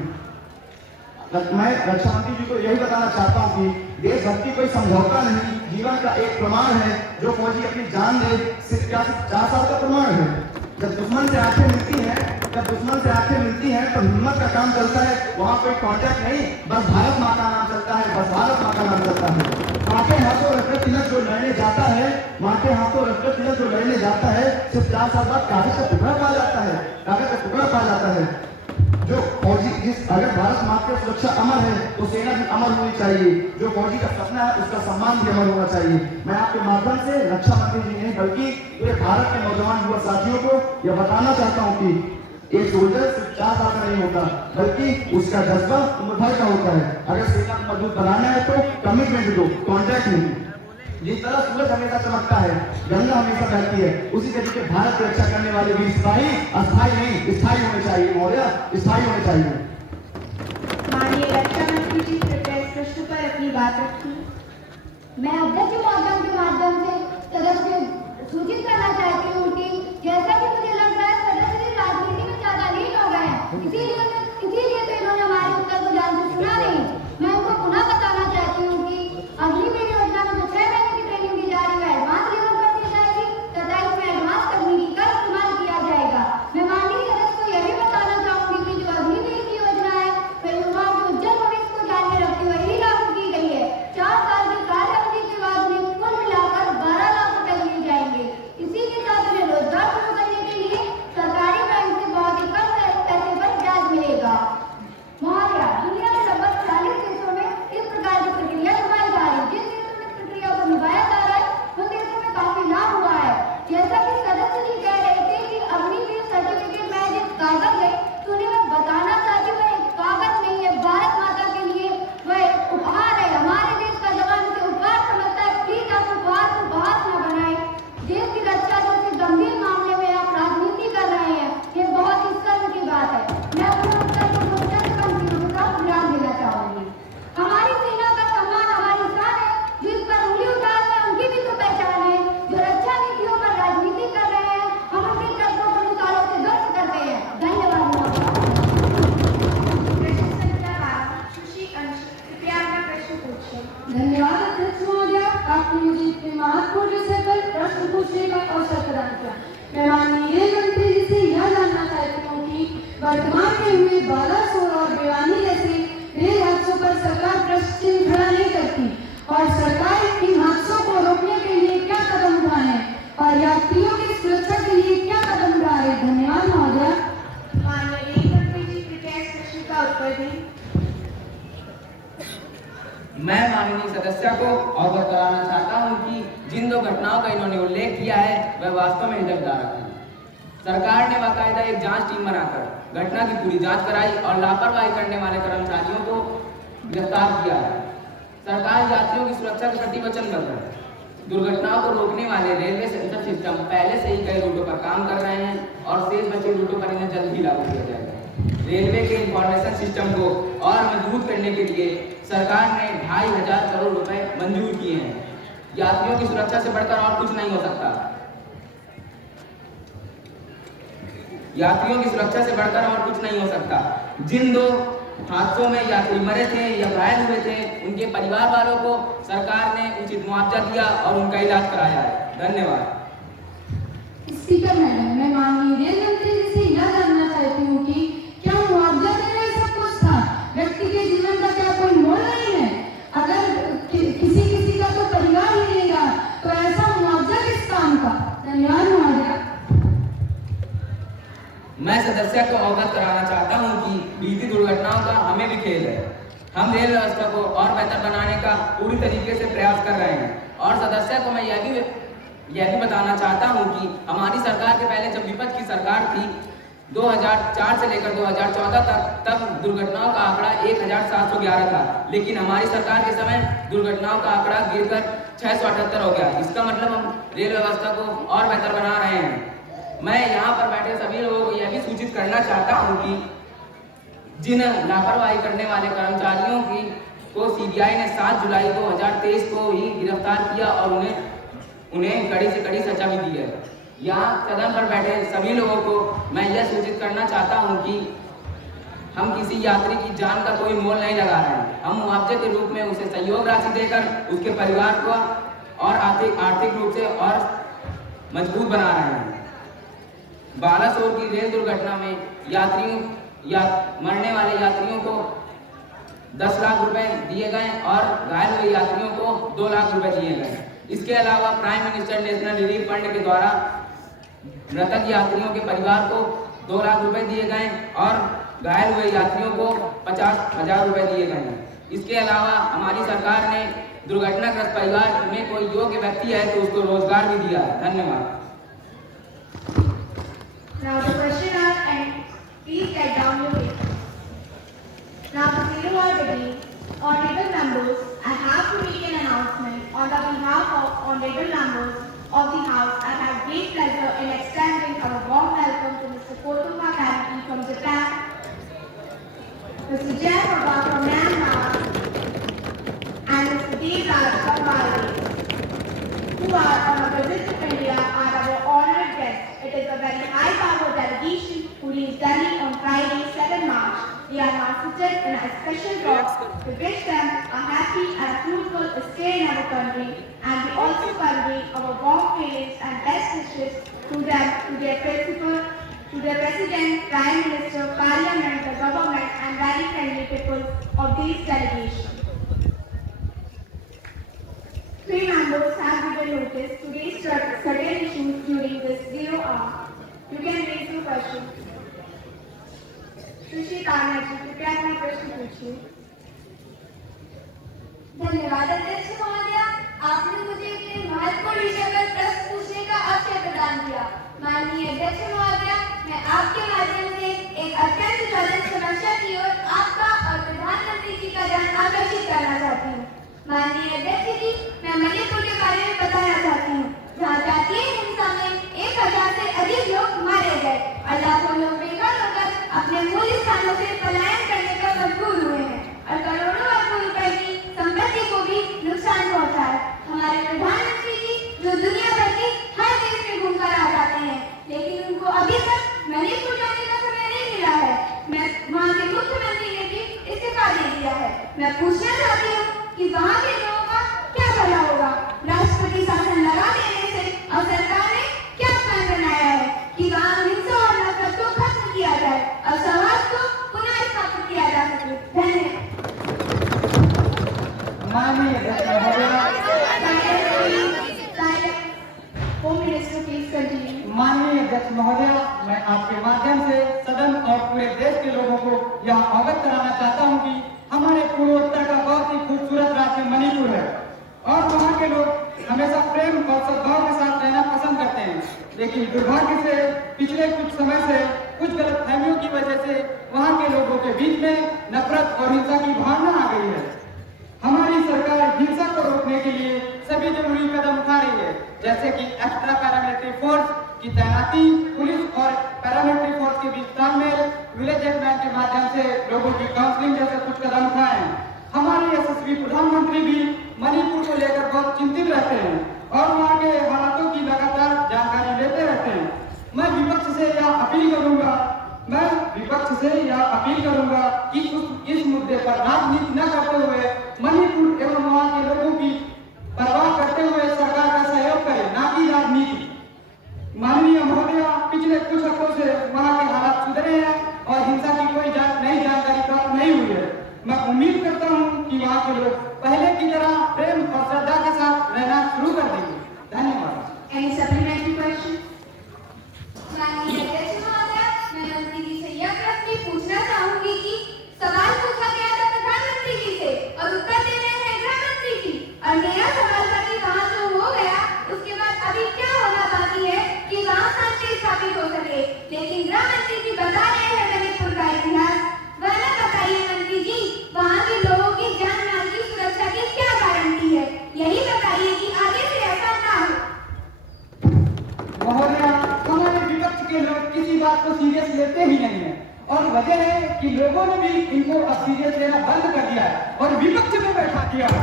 मैं रक्षा मंत्री जी को यही बताना चाहता हूँ कि देशभक्ति कोई समझौता नहीं, जीवन का एक प्रमाण है। जो फौजी अपनी जान दे सिर्फ 4 साल का प्रमाण है। जब दुश्मन से आंखें मिलती हैं तो हिम्मत का काम चलता है। वहाँ कोई कॉन्ट्रैक्ट नहीं, बस भारत माँ का नाम चलता है, बस भारत माँ का नाम चलता है। माँ के हाथों रक्त तिलक जो लड़ने जाता है, माँ के हाथों रक्त तिलक जो लड़ने जाता है, सिर्फ 4 साल बाद कागज का टुकड़ा पा जाता है, कागज का टुकड़ा पा जाता है। जो फौजी अगर भारत माँ की सुरक्षा अमर है तो सेना भी अमर होनी चाहिए। जो फौजी का सपना है उसका सम्मान भी अमर होना चाहिए। मैं आपके माध्यम से रक्षा मंत्री जी नहीं बल्कि पूरे भारत के नौजवान युवा साथियों को यह बताना चाहता हूँ कि एक सोल्जर सिर्फ 4 साल का नहीं होता बल्कि उसका जज्बा उम्र भर का होता है। अगर सेना को मजबूत बनाना है तो कमिटमेंट दो, कॉन्ट्रैक्ट नहीं। जिस तरह सूरज हमेशा चमकता है, गंगा हमेशा बहती है, उसी तरीके भारत की रक्षा करने वाले वीर सिपाही अस्थायी नहीं स्थायी होने चाहिए। महोदय, स्थायी होने चाहिए। माननीय रक्षा मंत्री जी कृपया इस प्रश्न पर अपनी बात रखिए। मैं अध्यक्ष महोदय के माध्यम से सदस्य को सूचित करना चाहती हूँ कि जैसा कि मुझे लग रहा है सदस्य राजनीति में ज्यादा लीन हो गए हैं, इसीलिए तो इन्होंने हमारे उत्तर को ध्यान से सुना नहीं। मैं उनको पुनः बताना चाहती हूँ कि अग्निवीर योजना में जो 6 महीने की ट्रेनिंग दी जा रही है एडवांस लेवल पर दी जाएगी तथा इसमें एडवांस तकनीकी का इस्तेमाल किया जाएगा। मैं माननीय सदस्य को यह भी बताना चाहूंगी कि जो अग्निवीर की योजना है वह युवाओं के उज्जवल भविष्य को ध्यान में रखते हुए ही लागू की गई है। 4 साल की कार्य अवधि के बाद उन्हें कुल मिलाकर 12 लाख रुपए दिए जाएंगे। इसी के साथ उन्हें रोजगार शुरू करने के लिए question. धन्यवाद अध्यक्ष महोदय, आपने मुझे इतने महत्वपूर्ण विषय पर प्रश्न पूछने का अवसर प्रदान किया। मैं माननीय रेल मंत्री जी से यह जानना चाहती हूँ कि वर्तमान में हुए बालासोर और भिवानी जैसे रेल हादसों पर सरकार प्रश्न चिन्ह खड़ा नहीं करती और सरकार इन हादसों को रोकने के लिए क्या कदम उठाए हैं और यात्रियों की सुरक्षा के लिए क्या कदम उठा रहे हैं। धन्यवाद महोदय। माननीय रेल मंत्री जी कृपया इस प्रश्न का उत्तर दें। मैं माननीय सदस्य को अवगत कराना चाहता हूं कि जिन दो घटनाओं का इन्होंने उल्लेख किया है वह वास्तव में हृदयविदारक है। सरकार ने बाकायदा एक जांच टीम बनाकर घटना की पूरी जांच कराई और लापरवाही करने वाले कर्मचारियों को गिरफ्तार किया है। सरकार यात्रियों की सुरक्षा के प्रति वचनबद्ध है। दुर्घटनाओं को रोकने वाले रेलवे सेंसर सिस्टम पहले से ही कई रूटों पर काम कर रहे हैं और शेष बचे रूटों पर इन्हें जल्द ही लागू किया जाएगा। रेलवे के इंफॉर्मेशन सिस्टम को और मजबूत करने के लिए सरकार ने 2500 करोड़ रुपए मंजूर किए हैं। यात्रियों की सुरक्षा से बढ़कर और कुछ नहीं हो सकता। यात्रियों की सुरक्षा से बढ़कर और कुछ नहीं हो सकता। जिन दो हादसों में यात्री मरे थे या घायल हुए थे उनके परिवार वालों को सरकार ने उचित मुआवजा दिया और उनका इलाज कराया है। धन्यवाद। स्पीकर मैडम, मैं माननीय रेल मंत्री जी से यह जानना चाहती हूँ कि क्या मुआवजा देना ही सब कुछ था? व्यक्ति के जीवन का क्या कोई मोल नहीं है? अगर किसी का तो परिवार ही रहेगा तो ऐसा मुआवजा किस काम का? धन्यवाद महोदय। मैं सदस्य को अवगत कराना चाहता हूं कि बीती दुर्घटनाओं का हमें भी खेद है। हम रेल व्यवस्था को और बेहतर बनाने का पूरी तरीके से प्रयास कर रहे हैं और सदस्य को मैं यह भी बताना चाहता हूं कि हमारी सरकार के पहले जब विपक्ष की सरकार थी 2004 से लेकर 2014 तक दुर्घटनाओं का आंकड़ा 1711 था, लेकिन हमारी सरकार के समय दुर्घटनाओं का आंकड़ा गिरकर 678 हो गया। इसका मतलब हम रेल व्यवस्था को और बेहतर बना रहे हैं। मैं यहाँ पर बैठे सभी लोगों को यह भी सूचित करना चाहता हूँ कि जिन लापरवाही करने वाले कर्मचारियों को सीबीआई ने 7 जुलाई 2023 को ही गिरफ्तार किया और उन्हें कड़ी से कड़ी सजा भी दी है। यहाँ सदन पर बैठे सभी लोगों को मैं यह सूचित करना चाहता हूँ कि हम किसी यात्री की जान का कोई मोल नहीं लगा रहे हैं। हम मुआवजे के रूप में उसे सहयोग राशि देकर उसके परिवार को और आर्थिक रूप से और मजबूत बना रहे हैं। बालासोर की रेल दुर्घटना में मरने वाले यात्रियों को 10 लाख रुपए दिए गए और घायल हुए यात्रियों को 2 लाख रुपए दिए गए। इसके अलावा prime minister national relief fund के द्वारा मृतक यात्रियों के परिवार को 2 लाख रुपए दिए गए और घायल हुए यात्रियों को 50,000 रुपए दिए गए। इसके अलावा हमारी सरकार ने दुर्घटनाग्रस्त परिवार में कोई योग्य व्यक्ति है तो उसको रोजगार भी दिया है। धन्यवाद। Now the questioners, and please get down your papers. Now the zero hour beginning. Honorable members, I have to make an announcement on the behalf of honorable members of the House. I have great pleasure in extending our warm welcome to Mr. Kotoma Kariki from Japan, Mr. Jay Baba from Myanmar, and Mr. Devraj from Bangladesh, who are on a visit to India are our honored guests. It is a very high-powered delegation who reached Delhi on Friday, 7 March. We are now seated in a special box to wish them a happy and fruitful stay in our country, and we also convey our warm feelings and best wishes to them, to their principal, to their President, Prime Minister, Parliament, the government, and very friendly people of these delegations. 3 members have given notice to raise certain issues during this 0 hour. You can raise your question. सुश्री तान्या जी, कृपया अपना प्रश्न पूछिए। धन्यवाद अध्यक्ष महोदय, आपने मुझे इतने महत्वपूर्ण विषय पर प्रश्न पूछने का अवसर प्रदान किया। माननीय अध्यक्ष महोदय, मैं आपके माध्यम से एक अत्यंत ज्वलंत समस्या की ओर आपका और प्रधानमंत्री जी का ध्यान आकर्षित करना चाहती हूँ। माननीय अध्यक्ष जी, मैं मणिपुर के बारे में बताना चाहती हूँ, जहाँ जातीय हिंसा में 1000 से अधिक लोग मारे गए और लाखों लोग बेघर होकर अपने मूल स्थानों से पलायन करने पर मजबूर हुए हैं और करोड़ों अरबों रुपए की संपत्ति को भी नुकसान पहुंचा है। हमारे प्रधानमंत्री जी जो दुनिया भर के हर देश में घूमकर आ जाते हैं, लेकिन उनको अभी तक मणिपुर जाने का समय नहीं मिला है। वहाँ के मुख्यमंत्री ने भी इस्तीफा दे दिया है। मैं पूछना चाहती हूँ कि वहाँ माननीय अध्यक्ष Home Minister, please continue. माननीय अध्यक्ष महोदय, मैं आपके माध्यम से सदन और पूरे देश के लोगों को यह अवगत कराना चाहता हूं कि हमारे पूर्वोत्तर का बहुत ही खूबसूरत राज्य मणिपुर है और वहां के लोग हमेशा प्रेम और सद्भाव के साथ रहना पसंद करते हैं। लेकिन दुर्भाग्य से पिछले कुछ समय से कुछ गलतफहमियों की वजह से वहां के लोगों के बीच में नफरत और हिंसा की भावना आ गई है। हमारी सरकार हिंसा को रोकने के लिए सभी जरूरी कदम उठा रही है, जैसे कि एक्स्ट्रा पैरामिलिट्री फोर्स की तैनाती, पुलिस और पैरामिलिट्री फोर्स के बीच तालमेल, विलेज हेल्पलाइन के माध्यम से लोगों की काउंसलिंग जैसे कुछ कदम उठाए हैं। हमारे यशस्वी प्रधानमंत्री भी मणिपुर को लेकर बहुत चिंतित रहते हैं और वहाँ के हालातों की लगातार जानकारी लेते रहते हैं। मैं विपक्ष से यह अपील करूंगा कि इस मुद्दे पर राजनीति न करते हुए मणिपुर एवं वहाँ के लोगों की परवाह करते हुए सरकार का सहयोग करें, न कि राजनीति। माननीय महोदय, पिछले कुछ हफ्तों से वहाँ के हालात सुधरे हैं और हिंसा की कोई नई जानकारी प्राप्त नहीं हुई है। मैं उम्मीद करता हूँ कि वहाँ के लोग पहले की तरह प्रेम और श्रद्धा के साथ रहना शुरू कर देंगे। धन्यवाद। Any supplementary question? माननीय अध्यक्ष महोदय, मैं मंत्री जी से यह प्रश्न पूछना चाहूंगी कि सवाल पूछा गया था प्रधानमंत्री जी से और उत्तर दे रहे हैं गृह मंत्री जी, और मेरा सवाल था कि वहाँ जो हो गया उसके बाद अभी क्या होना बाकी है कि वहाँ शांति स्थापित हो सके। लेकिन गृह मंत्री जी बता रहे हैं मणिपुर का इतिहास, वह न बताइए मंत्री जी, वहाँ के लोगों की जान माल की सुरक्षा की क्या गारंटी है, यही बताइए कि आगे से ऐसा ना हो। महोदय, हमारे विपक्ष के लोग किसी बात को सीरियस लेते ही नहीं है और वजह है कि लोगों ने भी इनको अब सीरियस लेना बंद कर दिया है और विपक्ष में बैठा दिया है।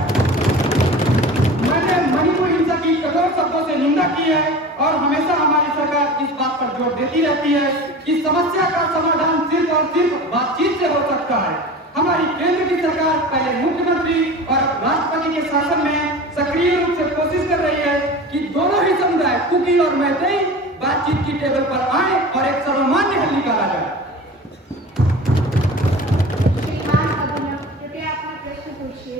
मैंने मणिपुर हिंसा की कठोर शब्दों से निंदा की है और हमेशा हमारी सरकार इस बात पर जोर देती रहती है कि समस्या का समाधान सिर्फ और सिर्फ बातचीत से हो सकता है। हमारी केंद्र की सरकार पहले मुख्यमंत्री और राष्ट्रपति के शासन में सक्रिय रूप से कोशिश कर रही है कि दोनों ही समुदाय, कुकी और मैतेई, बातचीत की टेबल पर आए और एक सर्वमान्य हल निकाला जाए। श्रीमान अभिनव, कृपया अपना प्रश्न पूछिए।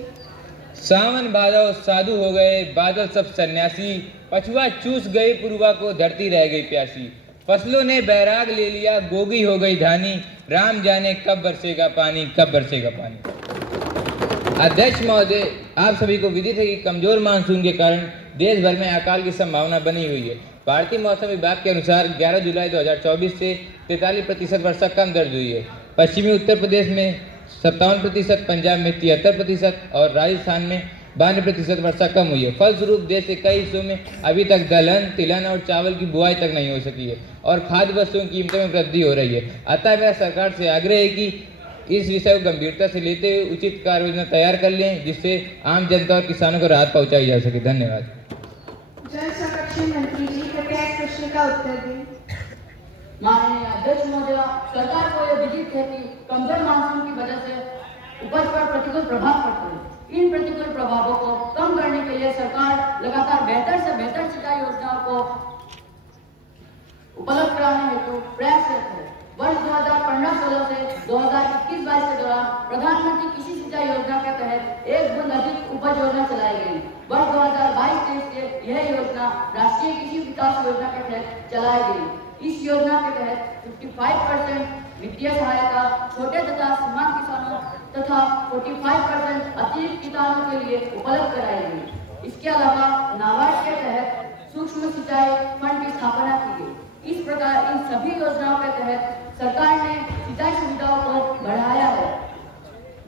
सावन भादव साधु हो गए, बादल सब सन्यासी, पछुआ चूस गई, पुरवा को धरती रह गई प्यासी। फसलों ने बैराग ले लिया, गोगी हो गई धानी, राम जाने कब बरसेगा पानी, कब बरसेगा पानी। अध्यक्ष महोदय, आप सभी को विदित है कि कमजोर मानसून के कारण देश भर में अकाल की संभावना बनी हुई है। भारतीय मौसम विभाग के अनुसार 11 जुलाई 2024 से 43% वर्षा कम दर्ज हुई है। पश्चिमी उत्तर प्रदेश में 57%, पंजाब में 73% और राजस्थान में 92% वर्षा कम हुई है। फलस्वरूप देश के कई हिस्सों में अभी तक दलहन, तिलहन और चावल की बुआई तक नहीं हो सकी है और खाद्य वस्तुओं की कीमतों में वृद्धि हो रही है। अतः मेरा सरकार से आग्रह है कि इस विषय को गंभीरता से लेते हुए उचित कार्य योजना तैयार कर लें, जिससे आम जनता और किसानों को राहत पहुंचाई जा सके। धन्यवाद। जल संरक्षण मंत्री जी, कृपया इस प्रश्न का उत्तर दें। माननीय अध्यक्ष महोदय, सरकार को यह विदित है कि कमजोर मानसून की वजह से उपज पर प्रतिकूल प्रभाव पड़ते हैं। इन प्रतिकूल प्रभावों को कम करने के लिए सरकार लगातार बेहतर से बेहतर सिंचाई योजनाओं को उपलब्ध कराने हेतु प्रयासरत है। वर्ष 2015-16 से 2021-22 के दौरान प्रधानमंत्री कृषि सिंचाई योजना के तहत एक बूंद अधिक उपज योजना चलाई गई। वर्ष 2022-23 से यह योजना राष्ट्रीय कृषि विकास योजना के तहत चलाई गई। इस योजना के तहत 55% वित्तीय सहायता छोटे तथा सीमांत किसानों तथा 45% अतिरिक्त किसानों के लिए उपलब्ध कराई गई। इसके अलावा नाबार्ड के तहत सूक्ष्म सिंचाई फंड की स्थापना की गई। इस प्रकार इन सभी योजनाओं के तहत सरकार ने सिंचाई सुविधाओं को बढ़ाया है,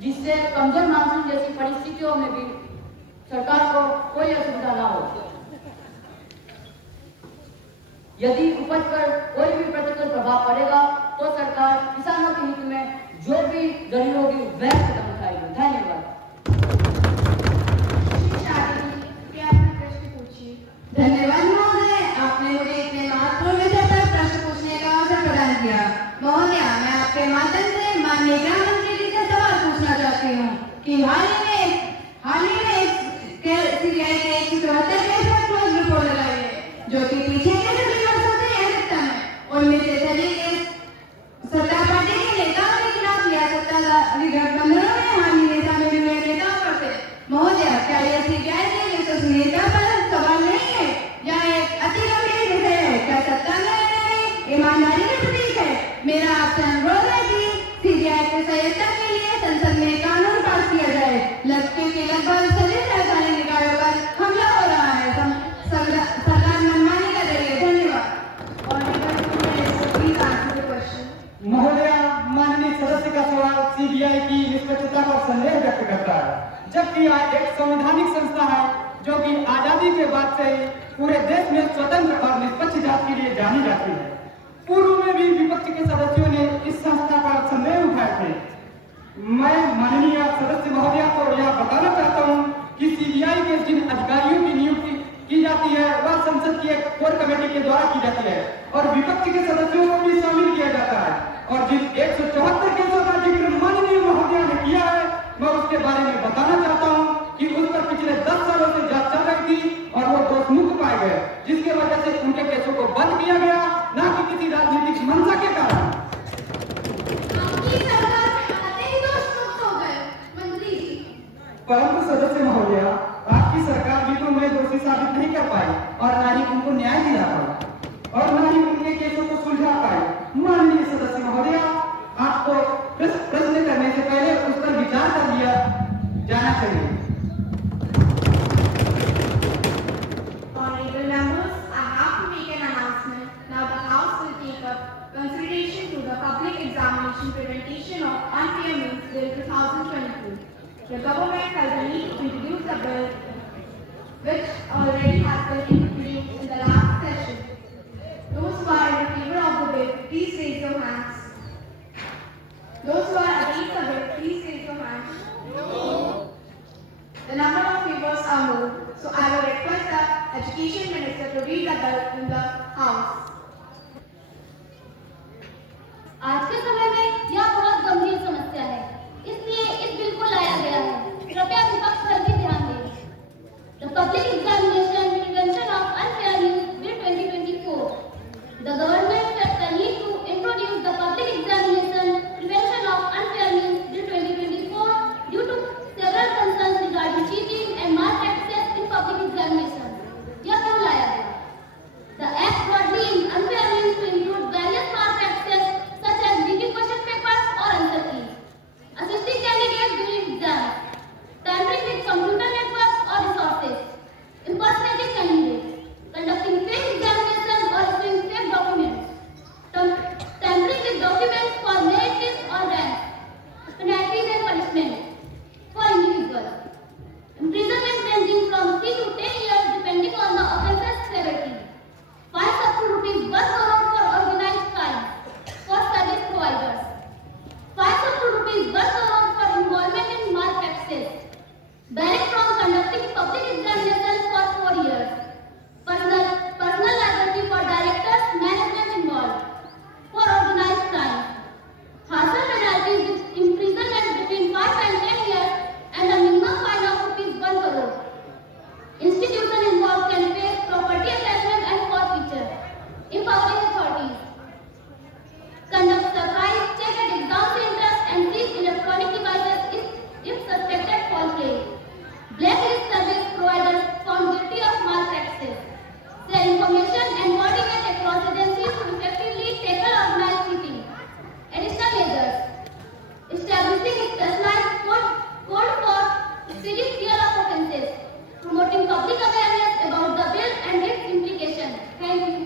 जिससे कमजोर मानसून जैसी परिस्थितियों में भी सरकार को कोई असुविधा न हो। यदि उपज पर कोई भी प्रतिकूल प्रभाव पड़ेगा तो सरकार किसानों के हित में जो भी दरी होगी वह कदम उठाएगी। धन्यवाद। धन्यवाद महोदय, आपने मुझे इतने महत्वपूर्ण विषय पर प्रश्न पूछने का अवसर प्रदान किया। महोदय, मैं आपके माध्यम से माननीय गृह मंत्री जी से सवाल पूछना चाहती हूँ कि हाल ही में सीबीआई के 174 केस पर क्लोज रिपोर्ट लगाई है, जो कि पीछे के सभी वर्षों से अधिकतम है। उनमें से सभी केस सत्ता पार्टी के नेताओं के खिलाफ या सत्ताधारी गठबंधनों में हाल ही में शामिल हुए नेताओं पर थे। महोदय, क्या क्या ये सीबीआई की विश्वसनीयता पर सवाल नहीं है? यह एक अति गंभीर विषय है। क्या सत्याग्रह ईमानदारी का प्रतीक है? मेरा आपसे अनुरोध है कि सीबीआई की सहायता के लिए संसद में कानून पास किया जाए। क्योंकि लगभग सभी सरकारी निकायों पर हमला हो रहा है। सरकार मनमानी कर रही है। धन्यवाद। महोदया, माननीय सदस्य का सवाल सीबीआई की निष्पक्षता पर संदेह व्यक्त करता है, जबकि यह एक संवैधानिक संस्था है जो कि आजादी के बाद से ही पूरे देश में स्वतंत्र और निष्पक्ष जांच के लिए जानी जाती है। पूर्व में भी विपक्ष के सदस्यों ने इस संस्था पर संदेह उठाए थे। मैं माननीय सदस्य महोदया को यह बताना चाहता हूँ कि सीबीआई के जिन अधिकारियों की नियुक्ति की जाती है वह संसद की एक कोर कमेटी के द्वारा की जाती है और विपक्ष के सदस्यों को भी शामिल किया जाता है। और जिन 174 केसों का जिक्र माननीय महोदया ने किया है, मैं उसके बारे में बताना चाहता हूँ कि उस पर पिछले 10 सालों से जांच चल रही थी और वो दोषमुक्त पाए गए, जिसके वजह से उनके केसों को बंद किया गया, न कि किसी राजनीतिक मंशा के कारण। परंतु सदस्य महोदया, आपकी सरकार भी तो उन्हें दोषी साबित नहीं कर पाई और न ही उनको न्याय दिला पाई और न ही उनके केसों को सुलझा पाई। माननीय सदस्य महोदया, आपको प्रश्न करने से पहले उस पर विचार कर लिया जाना चाहिए। Honorable members, I have to make an announcement. Now the House will take up consideration to the Public Examination Prevention of Unfair Means Bill 2022. The government has the need to introduce the bill, which already has been introduced in the last session. Those who are in favor of the bill, please raise your hands. Those who are against the bill, please raise your hands. No. The number of favors are more, so I will request the Education Minister to read the bill in the House. आज के समय में यह बहुत गंभीर समस्या है, इसलिए इस बिल को लाया गया है। कृपया विपक्ष पर भी ध्यान दें। The Public Examination Prevention of Unfair Means Bill 2024. The government felt the need to introduce the Public Examination Prevention of Unfair Means Bill 2024 due to several concerns regarding cheating and malpractice in public examination. यह क्यों लाया गया? The Act broadly in unfair means to include various malpractices such as leaking question papers or answer keys, assisting candidates during exams, tampering with computer networks or resources, impersonating candidates, conducting fake examinations or issuing fake documents, tampering with documents for merit lists or ranks, penalties and punishments for individuals, imprisonment ranging from 3 to 10 years depending on the offence's severity, fines up to rupees 1 crore for organized crimes for service providers, fines up to rupees 1 crore for involvement in malpractices, banning from conducting public examinations for 4 years, personal liability for directors, management involved, for organized crimes, harsher penalties with imprisonment between 5 and 10 years and a minimum fine of rupees 1 crore. Institution involved can face property attachment and forfeiture. Empowering authorities. Conduct surprise check at exam centers and seize electronic devices if suspected false claims. Blacklist service providers found guilty of malpractices. Share information and coordinate across agencies to effectively tackle organized cheating. Additional measures. Establishing specialized code for serious real of offences. Promoting public awareness about the bill and its implications. Thank you.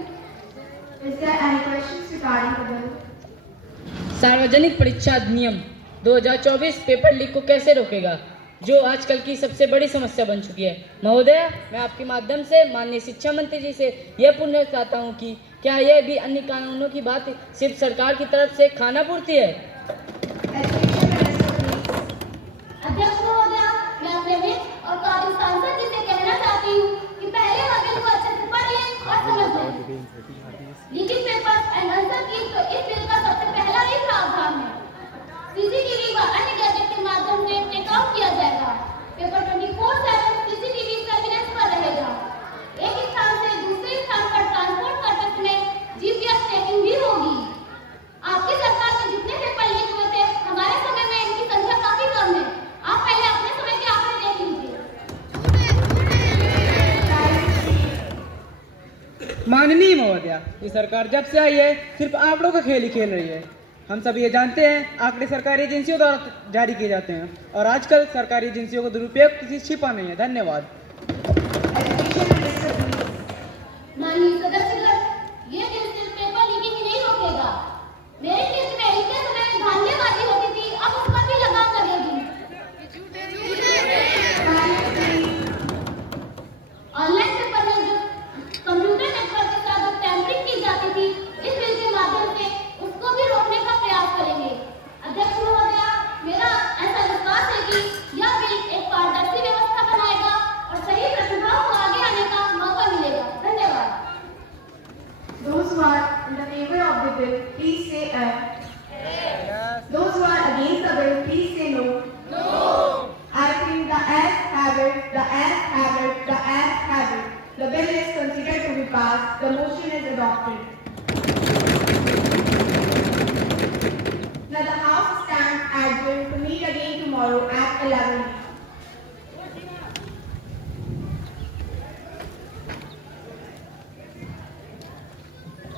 Is there any questions regarding the bill? सार्वजनिक परीक्षा अधिनियम 2024 paper leak को कैसे रोकेगा, जो आजकल की सबसे बड़ी समस्या बन चुकी है। महोदय, मैं आपके माध्यम से माननीय शिक्षा मंत्री जी से यह पूछना चाहता हूं कि क्या यह भी अन्य कानूनों की बात सिर्फ सरकार की तरफ से खाना पूर्ति है? अध्यक्ष महोदय, मैं अपने मित्र और काबिल सांसद जी से कहना चाहती हूँ कि पहले वह बिल को अच्छे से पढ़ लें और समझ लें। Leaking papers and answer keys तो इस बिल का सबसे पहला ही प्रावधान है। सीसीटीवी व अन्य गैजेट के माध्यम से टेक आउट किया जाएगा। पेपर 24/7 सीसीटीवी सर्विलेंस पर रहेगा। एक स्थान से दूसरे स्थान पर ट्रांसपोर्ट करते समय जीपीएस ट्रैकिंग भी होगी। आपकी सरकार में जितने पेपर माननीय महोदया, ये सरकार जब से आई है सिर्फ आंकड़ों का खेल ही खेल रही है। हम सब ये जानते हैं आंकड़े सरकारी एजेंसियों द्वारा जारी किए जाते हैं और आजकल सरकारी एजेंसियों का दुरुपयोग किसी छिपा नहीं है। धन्यवाद। माननीय सदस्यगण, ये बिल सिर्फ पेपर लीकिंग ही नहीं रोकेगा। मेरे केस में इतने समय में धांधलीबाजी होती थी, अब उस पर भी लगाम लगेगी। ऑनलाइन पेपर में जो कंप्यूटर नेटवर्क के साथ जो टैंपरिंग की जाती थी, इस बिल के माध्यम से उसको भी रोकने का प्रयास करेंगे। अध्यक्ष महोदया, मेरा ऐसा विश्वास है कि यह बिल एक पारदर्शी व्यवस्था बनाएगा और सही प्रतिभाओं को आगे आने का मौका मिलेगा। धन्यवाद। Those who are in the favor of the bill, please say aye. Those who are against the bill, please say no. I think the ayes have it, the ayes have it, the ayes have it. The bill is considered to be passed. The motion is adopted. Now the House stands adjourned to meet again tomorrow